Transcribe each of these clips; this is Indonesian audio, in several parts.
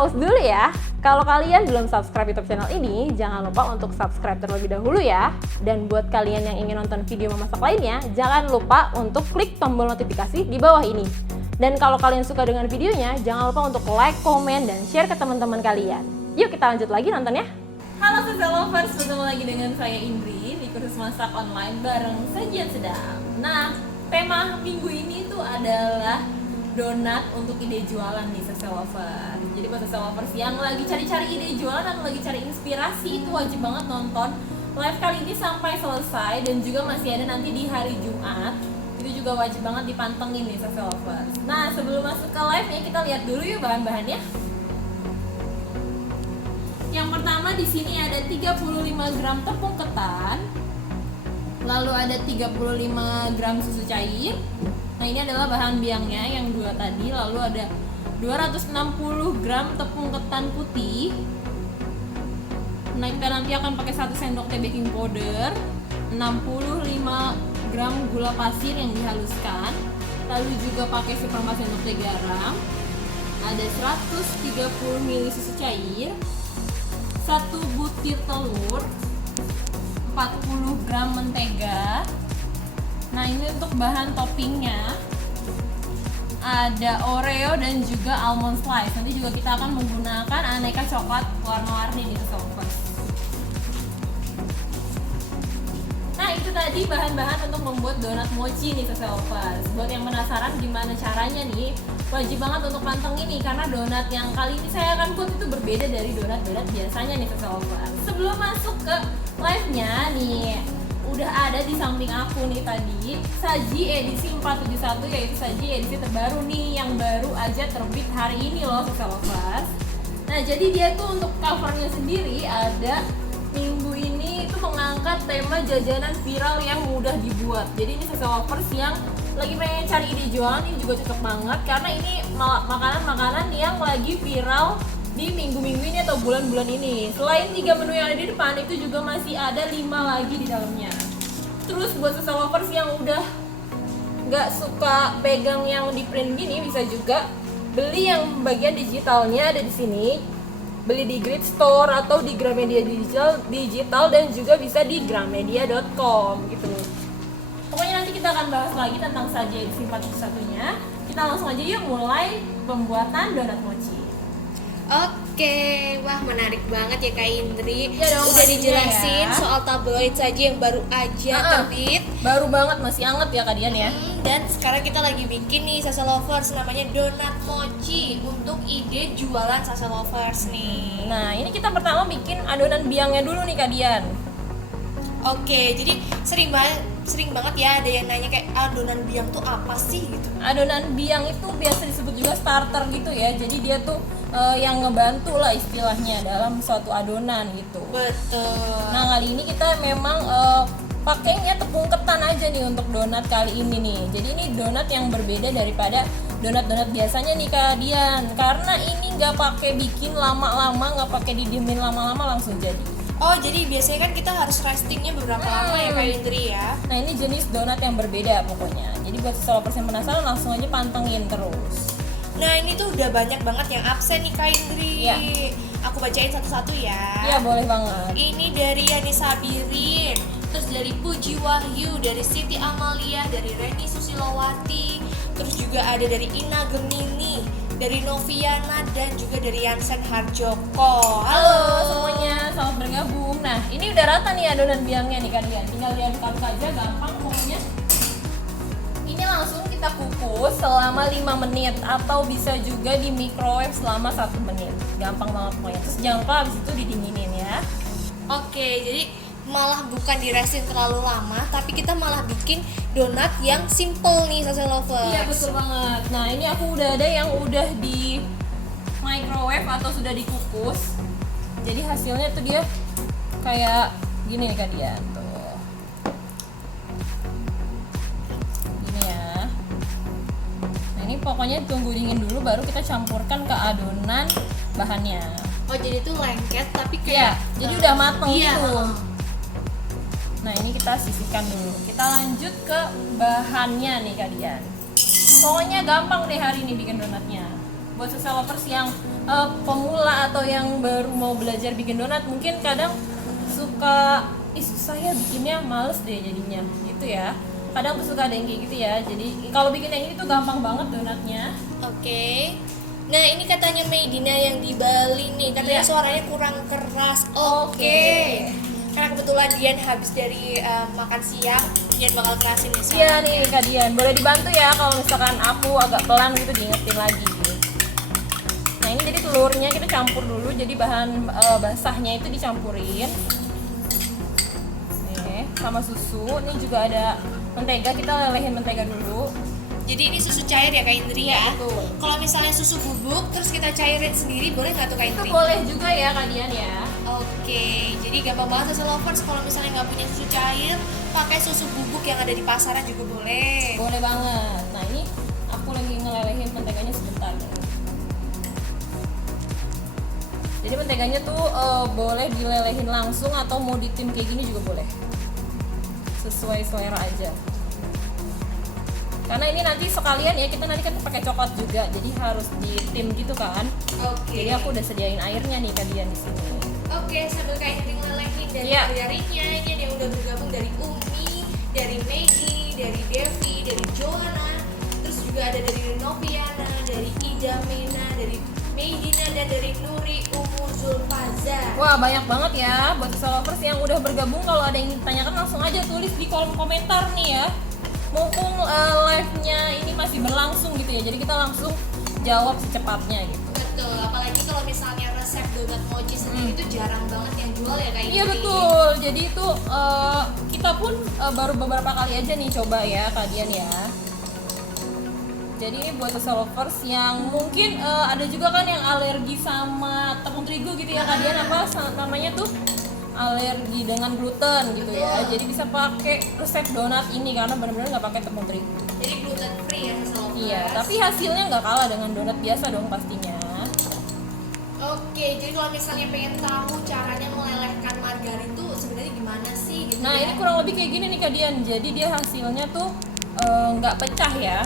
haus dulu ya. Kalau kalian belum subscribe YouTube channel ini, jangan lupa untuk subscribe terlebih dahulu ya. Dan buat kalian yang ingin nonton video memasak lainnya, jangan lupa untuk klik tombol notifikasi di bawah ini. Dan kalau kalian suka dengan videonya, jangan lupa untuk like, komen, dan share ke teman-teman kalian. Yuk kita lanjut lagi nontonnya. Halo Sasa Lovers, bertemu lagi dengan saya Indri di kursus masak online bareng Sajian Sedap. Nah, tema minggu ini tuh adalah donat untuk ide jualan nih Sasa Lovers. Jadi buat Sasa Lovers yang lagi cari-cari ide jualan atau lagi cari inspirasi, itu wajib banget nonton live kali ini sampai selesai. Dan juga masih ada nanti di hari Jumat, itu juga wajib banget dipantengin nih Sasa Lovers. Nah, sebelum masuk ke live-nya, kita lihat dulu yuk bahan-bahannya. Yang pertama di sini ada 35 gram tepung ketan, lalu ada 35 gram susu cair. Nah, ini adalah bahan biangnya yang dua tadi. Lalu ada 260 gram tepung ketan putih. Nah, kita nanti akan pakai 1 sendok teh baking powder, 65 gram gula pasir yang dihaluskan, lalu juga pakai seperempat sendok teh garam, ada 130 ml susu cair, 1 butir telur, 40 gram mentega. Nah, ini untuk bahan toppingnya ada Oreo dan juga almond slice. Nanti juga kita akan menggunakan aneka coklat warna-warni di Lovers. Nah, itu tadi bahan-bahan untuk membuat donat mochi nih Lovers. Buat yang penasaran gimana caranya nih, wajib banget untuk pantengin nih, karena donat yang kali ini saya akan buat itu berbeda dari donat-donat biasanya nih Lovers. Sebelum masuk ke live-nya nih, udah ada di samping aku nih tadi saji edisi 471, yaitu saji edisi terbaru nih yang baru aja terbit hari ini loh Sasa Lovers. Nah, jadi dia tuh untuk covernya sendiri ada minggu ini itu mengangkat tema jajanan viral yang mudah dibuat. Jadi ini Sasa Lovers yang lagi pengen cari ide jualan, ini juga cocok banget karena ini makanan-makanan yang lagi viral di minggu-minggu ini atau bulan-bulan ini. Selain 3 menu yang ada di depan, itu juga masih ada 5 lagi di dalamnya. Terus buat Sasa Lovers yang udah nggak suka pegang yang di print gini, bisa juga beli yang bagian digitalnya ada di sini. Beli di Grid Store atau di Gramedia digital dan juga bisa di gramedia.com gitu. Pokoknya nanti kita akan bahas lagi tentang saji edisi 401-nya. Kita langsung aja yuk mulai pembuatan donat mochi. Oke, wah menarik banget ya Kak Indri. Ya dong, udah dijelasin ya soal tabloid saja yang baru aja terbit. Baru banget, masih anget ya Kak Dian ya. Dan sekarang kita lagi bikin nih Sasa Lovers, namanya donat mochi untuk ide jualan Sasa Lovers nih. Nah, ini kita pertama bikin adonan biangnya dulu nih Kak Dian. Oke, jadi sering banget ya ada yang nanya kayak adonan biang tuh apa sih gitu. Adonan biang itu biasa disebut juga starter gitu ya. Jadi dia tuh yang ngebantu lah istilahnya dalam suatu adonan gitu. Betul. Nah, kali ini kita memang pakainya tepung ketan aja nih untuk donat kali ini nih. Jadi ini donat yang berbeda daripada donat-donat biasanya nih Kak Dian. Karena ini nggak pakai bikin lama-lama, nggak pakai didiemin lama-lama, langsung jadi. Oh, jadi biasanya kan kita harus restingnya beberapa lama ya Kak Indri ya. Nah, ini jenis donat yang berbeda pokoknya. Jadi buat Sasa Lovers yang penasaran, langsung aja pantengin terus. Nah, ini tuh udah banyak banget yang absen nih Kak Indri. Iya. Aku bacain satu-satu ya. Iya, boleh banget. Ini dari Yani Sabirin, terus dari Puji Wahyu, dari Siti Amalia, dari Reni Susilowati, terus juga ada dari Ina Gemini, dari Noviana, dan juga dari Yansen Harjoko. Halo semuanya, selamat bergabung. Nah, ini udah rata nih adonan biangnya nih Kak Dian. Tinggal diaduk-aduk aja, gampang pokoknya. Ini langsung kita kukus selama 5 menit atau bisa juga di microwave selama 1 menit. Gampang banget pokoknya. Terus jangan lupa habis itu didinginin ya. Oke, jadi malah bukan di resting terlalu lama, tapi kita malah bikin donat yang simple nih Sasa Lovers. Iya, betul banget. Nah, ini aku udah ada yang udah di microwave atau sudah dikukus. Jadi hasilnya tuh dia kayak gini nih Kak Dian. Tuh. Gini ya. Nah, ini pokoknya tunggu dingin dulu baru kita campurkan ke adonan bahannya. Oh, jadi tuh lengket tapi Iya, kayak jadi udah mateng iya. gitu. Nah, ini kita sisihkan dulu. Kita lanjut ke bahannya nih Kak Dian. Pokoknya gampang deh hari ini bikin donatnya. Buat Sasa Lovers yang pemula atau yang baru mau belajar bikin donat mungkin kadang suka susah ya bikinnya, males deh jadinya gitu ya. Kadang tuh suka ada yang kayak gitu ya. Jadi kalau bikin yang ini tuh gampang banget donatnya. Oke. Nah, ini katanya Medina yang di Bali nih, katanya Iya. suaranya kurang keras. Oke. Oke. Karena kebetulan Dian habis dari makan siang, Dian bakal kerasin nih Iya suaranya. nih Kak Dian, boleh dibantu ya kalau misalkan aku agak pelan gitu diingetin lagi. Nah ini jadi telurnya kita campur dulu, jadi bahan basahnya itu dicampurin. Nih sama susu, ini juga ada mentega, kita lelehin mentega dulu. Jadi ini susu cair ya Kak Indri ya? Betul. Kalau misalnya susu bubuk terus kita cairin sendiri boleh nggak tuh Kak Itu Indri? boleh juga ya Kak Dian ya. Oke, jadi gampang banget Susu Lovers kalau misalnya nggak punya susu cair, pakai susu bubuk yang ada di pasaran juga boleh. Boleh banget. Nah ini aku lagi ngelelehin menteganya sebentar. Jadi menteganya tuh boleh dilelehin langsung atau mau ditim kayak gini juga boleh. Sesuai selera aja. Karena ini nanti sekalian ya, kita nanti kan pakai coklat juga, jadi harus ditim gitu kan. Oke. Jadi aku udah sediain airnya nih kalian di sini. Oke, sambil Kak Indri ngelelehin dari Iya. dari-darinya, ini ada yang udah bergabung dari Umi, dari Maggie, dari Devi, dari Joanna, terus juga ada dari Noviana, dari Ida Mena, dari Medina, dan dari Nuri Umur Zulfaza. Wah banyak banget ya buat Susu Lovers yang udah bergabung. Kalau ada yang ingin ditanyakan langsung aja tulis di kolom komentar nih ya. Mumpung live-nya ini masih berlangsung gitu ya, jadi kita langsung jawab secepatnya gitu. Betul, apalagi kalau misalnya resep donat mochi sendiri itu jarang banget yang jual ya Kak Indri. Iya betul, jadi itu kita pun baru beberapa kali aja nih coba ya kalian ya. Jadi ini buat Susu Lovers yang mungkin ada juga kan yang alergi sama tepung terigu gitu ya kalian, apa namanya tuh, alergi dengan gluten gitu ya. Jadi bisa pakai resep donat ini karena benar-benar nggak pakai tepung terigu. Jadi gluten free ya Susu Lovers. Iya, tapi hasilnya nggak kalah dengan donat biasa dong pastinya. Oke, jadi kalau misalnya pengen tahu caranya melelehkan margarin tuh sebenarnya gimana sih gitu Nah ya? ini kurang lebih kayak gini nih Kak Dian. Jadi dia hasilnya tuh nggak pecah ya,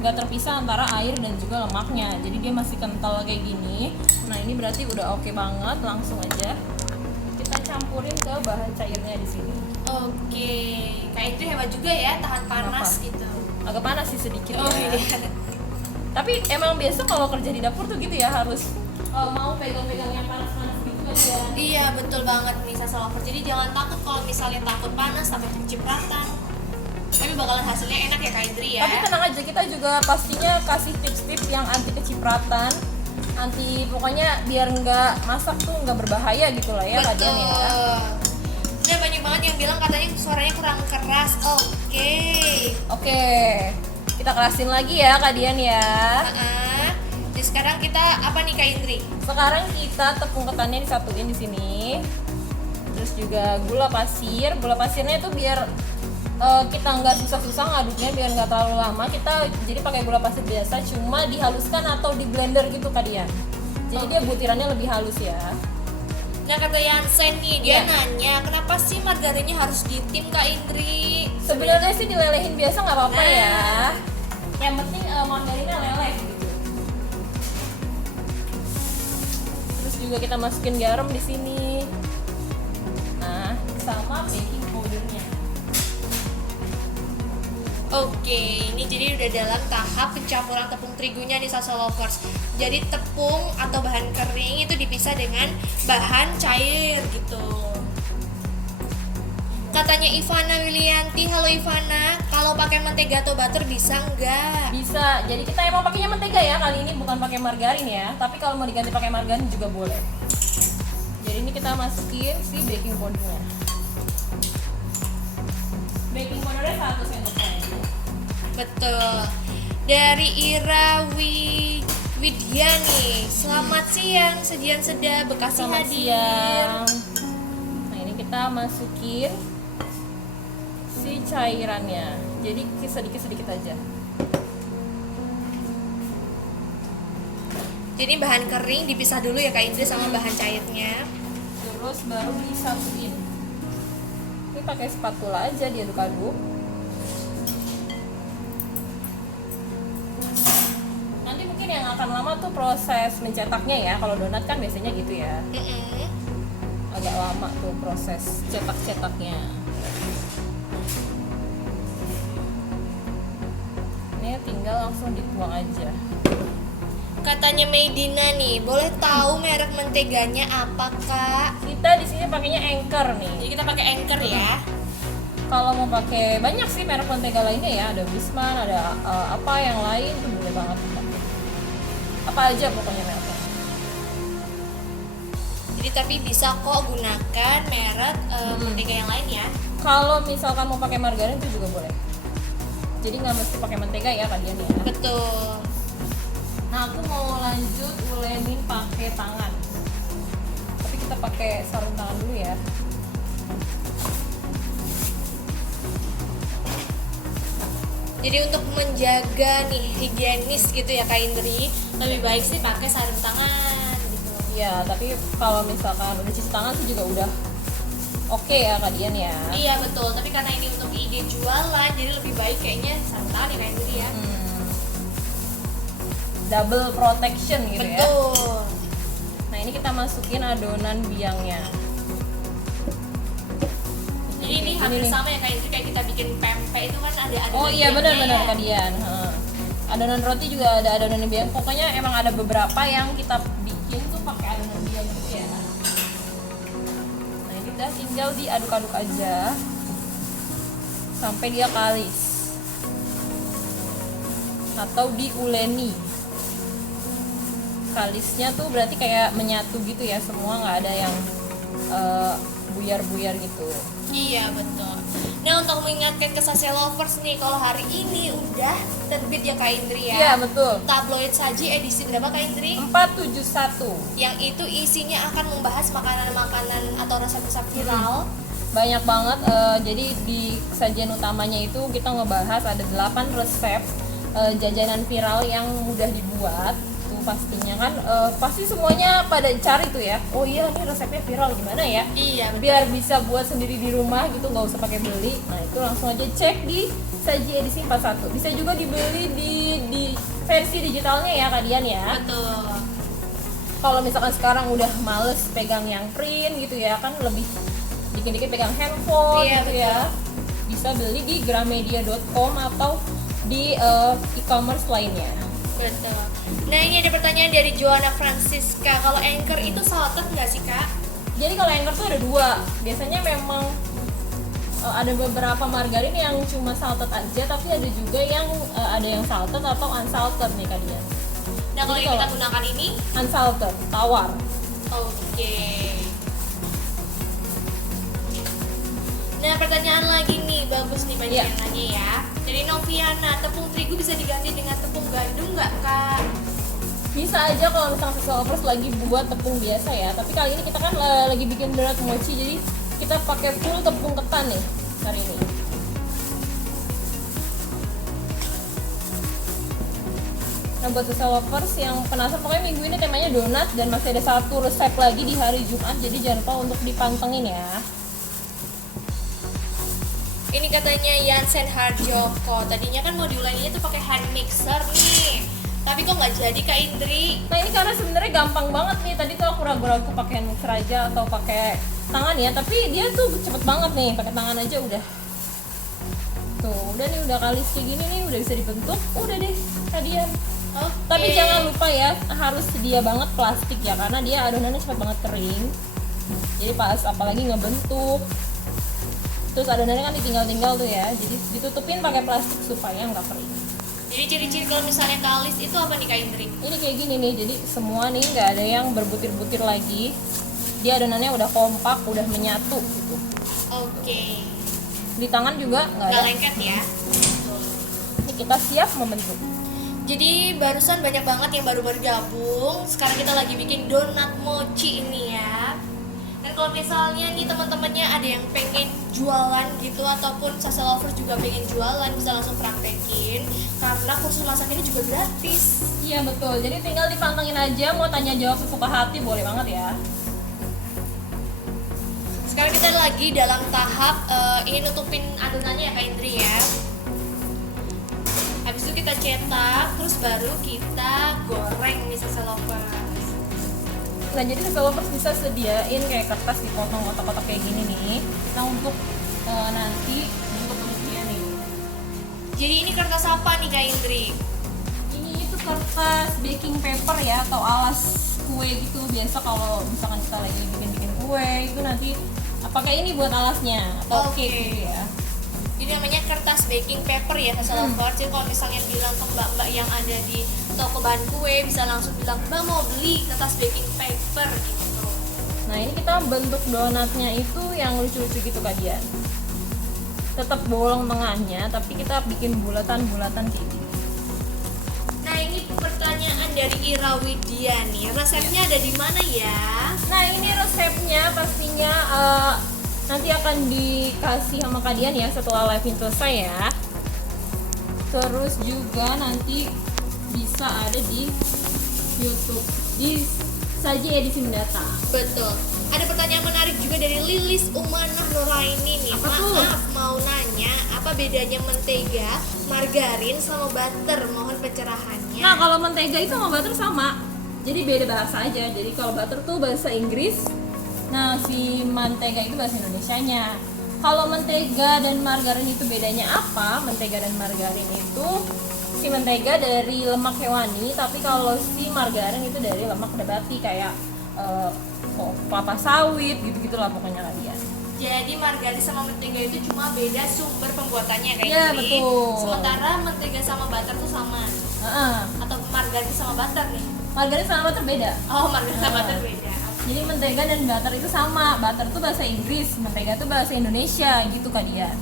nggak terpisah antara air dan juga lemaknya. Jadi dia masih kental kayak gini. Nah ini berarti udah oke banget. Langsung aja kita campurin ke bahan cairnya di sini. Oke, Kak Indri hebat juga ya, tahan panas Kenapa? gitu. Agak panas sih sedikit Oh ya. iya. Tapi emang biasa kalau kerja di dapur tuh gitu ya, harus mau pegang-pegang yang panas-panas gitu aja. Iya betul banget nih Susu Lovers. Jadi jangan takut kalau misalnya takut panas, takut kecipratan. Tapi bakalan hasilnya enak ya Kak Indri ya. Tapi tenang aja, kita juga pastinya kasih tips-tips yang anti kecipratan, anti pokoknya biar nggak masak tuh nggak berbahaya gitu lah ya Betul. kalian ya. Nah banyak banget yang bilang katanya suaranya kurang keras. Oke, kita kerasin lagi ya Kak Dian ya. Jadi sekarang kita apa nih Kak Indri? Sekarang kita tepung ketannya disatuin di sini. Terus juga gula pasir. Gula pasirnya itu biar kita nggak susah-susah ngaduknya, biar nggak terlalu lama. Kita jadi pakai gula pasir biasa, cuma dihaluskan atau di blender gitu Kak Dian. Jadi dia butirannya lebih halus ya. Nah kata Yansen nih, dia Iya. nanya kenapa sih margarinnya harus ditim Kak Indri? Sebenarnya sih dilelehin biasa nggak apa-apa Nah. ya. Yang penting margarinnya leleh gitu. Terus juga kita masukin garam di sini. Nah, sama baking powdernya. Oke, ini jadi udah dalam tahap pencampuran tepung terigunya nih Susu Lovers. Jadi tepung atau bahan kering itu dipisah dengan bahan cair gitu. Katanya Ivana Wilianti, halo Ivana, kalau pakai mentega atau butter bisa nggak? Bisa. Jadi kita emang pakainya mentega ya kali ini, bukan pakai margarin ya. Tapi kalau mau diganti pakai margarin juga boleh. Jadi ini kita masukin si baking powdernya. Baking powdernya 1 sendok makan. Betul. Dari Ira Widya nih, selamat siang, sajian sedap Bekasi Selamat hadir. siang. Nah ini kita masukin si cairannya. Jadi sedikit-sedikit aja. Jadi bahan kering dipisah dulu ya Kak Indri sama bahan cairnya. Terus baru disatuin. Ini pakai spatula aja diaduk-aduk. Nanti mungkin yang akan lama tuh proses mencetaknya ya. Kalau donat kan biasanya gitu ya. Agak lama tuh proses cetak-cetaknya. Ini tinggal langsung dituang aja. Katanya Medina nih, boleh tahu merek menteganya apa, Kak? Kita di sini pakainya Anchor nih. Jadi kita pakai Anchor ya. Kalau mau pakai banyak sih merek mentega lainnya ya, ada Wisman, ada apa yang lain tuh boleh banget dipakai. Apa aja pokoknya mereknya. Jadi tapi bisa kok gunakan merek mentega yang lain ya. Kalau misalkan mau pakai margarin itu juga boleh. Jadi nggak mesti pakai mentega ya kalian ya. Betul. Nah aku mau lanjut ulenin pakai tangan. Tapi kita pakai sarung tangan dulu ya. Jadi untuk menjaga nih higienis gitu ya Kak Indri, lebih baik sih pakai sarung tangan gitu. Iya, tapi kalau misalkan udah cuci tangan sih juga udah oke ya Kak Dian ya. Iya betul, tapi karena ini untuk ide jualan, jadi lebih baik kayaknya sarung tangan ya Kak Indri ya. Double protection gitu ya. Betul. Nah ini kita masukin adonan biangnya. Jadi ini hampir sama ya Kak Indri, kayak kita bikin pempek itu kan ada adonan Oh iya biangnya benar-benar ya. Kak Dian. Adonan roti juga ada adonan biang. Pokoknya emang ada beberapa yang kita bikin tuh pakai adonan biang gitu ya. Nah ini udah tinggal diaduk-aduk aja sampai dia kalis atau diuleni. Kalisnya tuh berarti kayak menyatu gitu ya, semua nggak ada yang buyar-buyar gitu. Iya betul. Nah untuk mengingatkan ke Sase Lovers nih, kalau hari ini udah terbit ya Kak Indri ya. Iya betul. Tabloid Saji edisi berapa Kak Indri? 471. Yang itu isinya akan membahas makanan-makanan atau resep-resep viral. Banyak banget, jadi di sajian utamanya itu kita ngebahas ada 8 resep jajanan viral yang mudah dibuat. Tuh pastinya kan, pasti semuanya pada cari tuh ya. Oh iya ini resepnya viral gimana ya? Iya betul. Biar bisa buat sendiri di rumah gitu, nggak usah pakai beli. Nah itu langsung aja cek di Saji edisi 41. Bisa juga dibeli di versi digitalnya ya Kak Dian ya. Betul. Kalau misalkan sekarang udah males pegang yang print gitu ya, kan lebih dikit-dikit pegang handphone Iya, gitu ya, bisa beli di gramedia.com atau di e-commerce lainnya. Betul. Nah ini ada pertanyaan dari Joanna Francisca. Kalau Anchor itu salted nggak sih Kak? Jadi kalau Anchor tuh ada dua, biasanya memang ada beberapa margarin yang cuma salted aja, tapi ada juga yang ada yang salted atau unsalted nih kalian. Nah kalau Jadi yang kita kalau- gunakan ini, Unsalted, tawar. oke. Nah pertanyaan lagi nih, bagus nih banyak Iya. yang nanya ya. Dari Noviana, tepung terigu bisa diganti dengan tepung gandum nggak Kak? Bisa aja kalau misalnya Sase Lovers lagi buat tepung biasa ya, tapi kali ini kita kan lagi bikin donat mochi, jadi kita pakai full tepung ketan nih hari ini. Nah buat Sase Lovers yang penasaran, pokoknya minggu ini temanya donat dan masih ada satu resep lagi di hari Jumat, jadi jangan lupa untuk dipantengin ya. Ini katanya Yansen Harjoko. Tadinya kan mau diulanginya tuh pakai hand mixer nih. Tapi kok nggak jadi Kak Indri? Nah ini karena sebenarnya gampang banget nih, tadi tuh aku ragu-ragu pakai hand mixer aja atau pakai tangan ya, tapi dia tuh cepet banget nih, pakai tangan aja udah. Tuh, udah nih udah kalis kayak gini nih, udah bisa dibentuk, udah deh kalian. Oke. Tapi jangan lupa ya, harus sedia banget plastik ya, karena dia adonannya cepet banget kering. Jadi pas apalagi ngebentuk, terus adonannya kan ditinggal-tinggal tuh ya, jadi ditutupin pakai plastik supaya nggak kering. Jadi ciri-ciri kalau misalnya kalis itu apa nih Kak Indri? Ini kayak gini nih, jadi semua nih nggak ada yang berbutir-butir lagi, dia adonannya udah kompak, udah menyatu gitu. Oke. Di tangan juga nggak Nggak ada. lengket ya? Ini kita siap membentuk. Jadi barusan banyak banget yang baru bergabung. Sekarang kita lagi bikin donat mochi ini ya. Dan kalau misalnya nih teman-temannya ada yang pengen jualan gitu ataupun Sase Lovers juga pengen jualan, bisa langsung praktekin karena kursus masak ini juga gratis. Iya betul, jadi tinggal dipantengin aja, mau tanya jawab sesuka hati boleh banget ya. Sekarang kita lagi dalam tahap ini nutupin adonannya ya Kak Indri ya. Habis itu kita cetak, terus baru kita goreng nih Social Lovers. Nah, jadi Social Lovers bisa sediain kayak kertas dipotong kotak-kotak kayak gini nih. Nah, untuk nanti untuk dia nih. Jadi ini kertas apa nih Kak Indri? Ini itu kertas baking paper ya, atau alas kue gitu. Biasa kalau misalkan kita lagi bikin kue itu nanti pakai ini buat alasnya atau Oke. cake gitu ya. Jadi namanya kertas baking paper ya Social Lovers. Jadi kalau misalnya bilang ke mbak-mbak yang ada di toko bahan kue, bisa langsung bilang, "Mbak mau beli kertas baking paper," gitu. Nah, ini kita bentuk donatnya itu yang lucu-lucu gitu Kak Dian. Tetap bolong tengahnya, tapi kita bikin bulatan-bulatan kayak gini. Nah ini pertanyaan dari Ira Widya nih, resepnya ada di mana ya? Nah, ini resepnya pastinya nanti akan dikasih sama Kak Dian ya setelah live ini selesai ya. Terus juga nanti bisa ada di YouTube di Saji Edisi Mendatang. Betul. Ada pertanyaan menarik juga dari Lilis Umanah Nuraini nih. Apa tuh? Maaf mau nanya, apa bedanya mentega, margarin sama butter? Mohon pencerahannya. Nah, kalau mentega itu sama butter sama. Jadi beda bahasa aja. Jadi kalau butter tuh bahasa Inggris. Nah, si mentega itu bahasa Indonesianya. Kalau mentega dan margarin itu bedanya apa? Mentega dan margarin itu si mentega dari lemak hewani, tapi kalau si margarin itu dari lemak nabati kayak kelapa sawit gitu-gitu lah pokoknya kalian. Jadi margarin sama mentega itu cuma beda sumber pembuatannya kayak Iya, gini. betul. Sementara mentega sama butter tuh sama. Atau margarin sama butter nih? Margarin sama butter beda. Oh, margarin sama butter beda. Jadi mentega dan butter itu sama. Butter tuh bahasa Inggris, mentega tuh bahasa Indonesia gitu Kak Dian.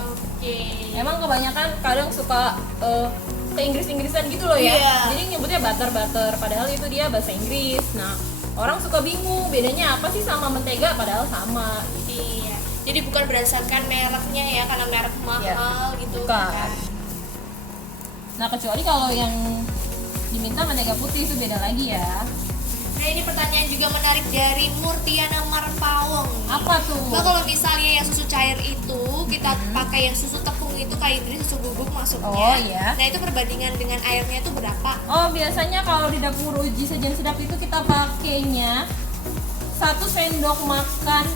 Oke. Emang kebanyakan kadang suka ke Inggris-Inggrisan gitu loh ya. Iya. Jadi nyebutnya butter, padahal itu dia bahasa Inggris. Nah, orang suka bingung bedanya apa sih sama mentega padahal sama. Iya. Jadi bukan berdasarkan mereknya ya, karena merek mahal gitu. Bukan. Kan. Nah, kecuali kalau yang diminta mentega putih itu beda lagi ya. Nah ini pertanyaan juga menarik dari Murtiana Marpawong. Apa tuh? Mbak, kalau misalnya yang susu cair itu kita pakai yang susu tepung itu Kak Indri, susu bubuk maksudnya. Oh, iya. Nah itu perbandingan dengan airnya itu berapa? Oh, biasanya kalau di dapur uji sajian sedap itu kita pakainya 1 sendok makan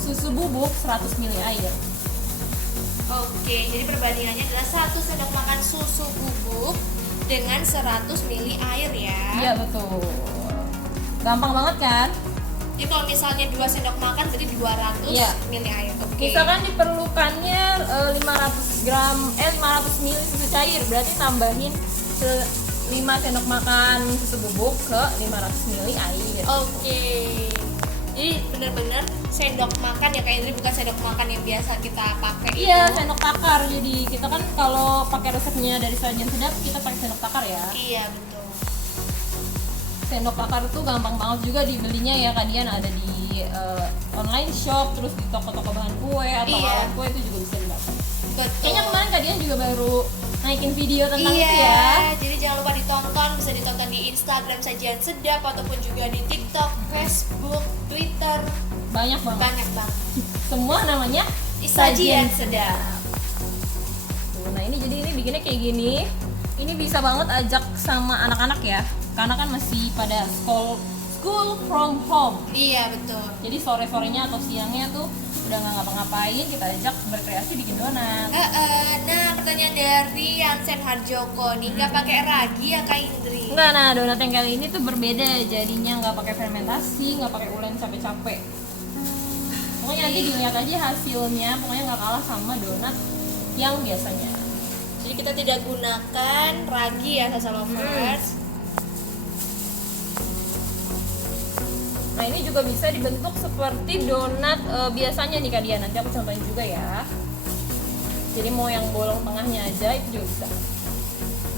susu bubuk 100 ml air. Oke, jadi perbandingannya adalah 1 sendok makan susu bubuk dengan 100 ml air ya. Iya, betul. Gampang banget kan? Jadi kalau misalnya 2 sendok makan berarti 200 Iya. ml air. Oke. Misalkan diperlukannya 500 ml susu cair, berarti tambahin 5 sendok makan susu bubuk ke 500 ml air. Oke. Jadi bener-bener sendok makan ya Kak Indri, bukan sendok makan yang biasa kita pakai. Iya, itu. sendok takar. Jadi kita kan kalau pakai resepnya dari sajian sedap kita pakai sendok takar ya. Iya betul. Sendok takar tuh gampang banget juga dibelinya ya, kalian ada di online shop, terus di toko-toko bahan kue atau Iya. alat kue itu juga bisa didapat. Betul. Kayaknya kemarin kalian juga baru naikin video tentang Iya, itu ya. jadi jangan lupa ditonton, bisa ditonton di Instagram Sajian Sedap ataupun juga di TikTok, Facebook, Twitter, Banyak banget. banyak banget. Semua namanya Sajian Sedap. Tuh, nah ini jadi ini bikinnya kayak gini. Ini bisa banget ajak sama anak-anak ya, karena kan masih pada school from home. Iya betul. Jadi sore-sorenya atau siangnya tuh udah nggak ngapa-ngapain, kita ajak berkreasi bikin donat. Nah pertanyaan dari Yansen Harjoko nih, nggak pakai ragi ya Kak Indri? Enggak, nah donat yang kali ini tuh berbeda, jadinya nggak pakai fermentasi, nggak pakai ulen capek-capek. Pokoknya nanti dilihat aja hasilnya, pokoknya nggak kalah sama donat yang biasanya. Jadi kita tidak gunakan ragi ya sama lovers. Nah ini juga bisa dibentuk seperti donat biasanya nih Kak Dian, nanti aku contohin juga ya. Jadi mau yang bolong tengahnya aja itu juga bisa.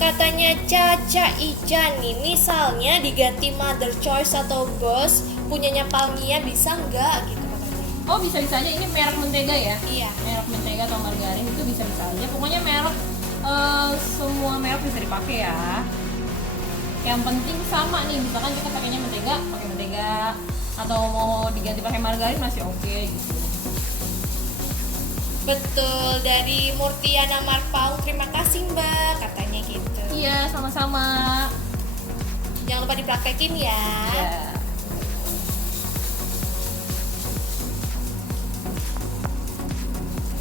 Katanya Caca Ican nih, misalnya diganti Mother Choice atau Boss punyanya Palmia bisa nggak gitu katanya? Oh bisa-bisa aja, ini merek mentega ya. Iya. Merek mentega atau margarin itu bisa-bisa aja. Pokoknya merek semua merek bisa dipakai ya. Yang penting sama nih, misalkan kita pakainya mentega, pakai mentega, atau mau diganti pakai margarin masih oke gitu. Betul, dari Murtiana Marpaung, terima kasih Mbak, katanya gitu. Iya, sama-sama. Jangan lupa dipraktekin ya. Ya.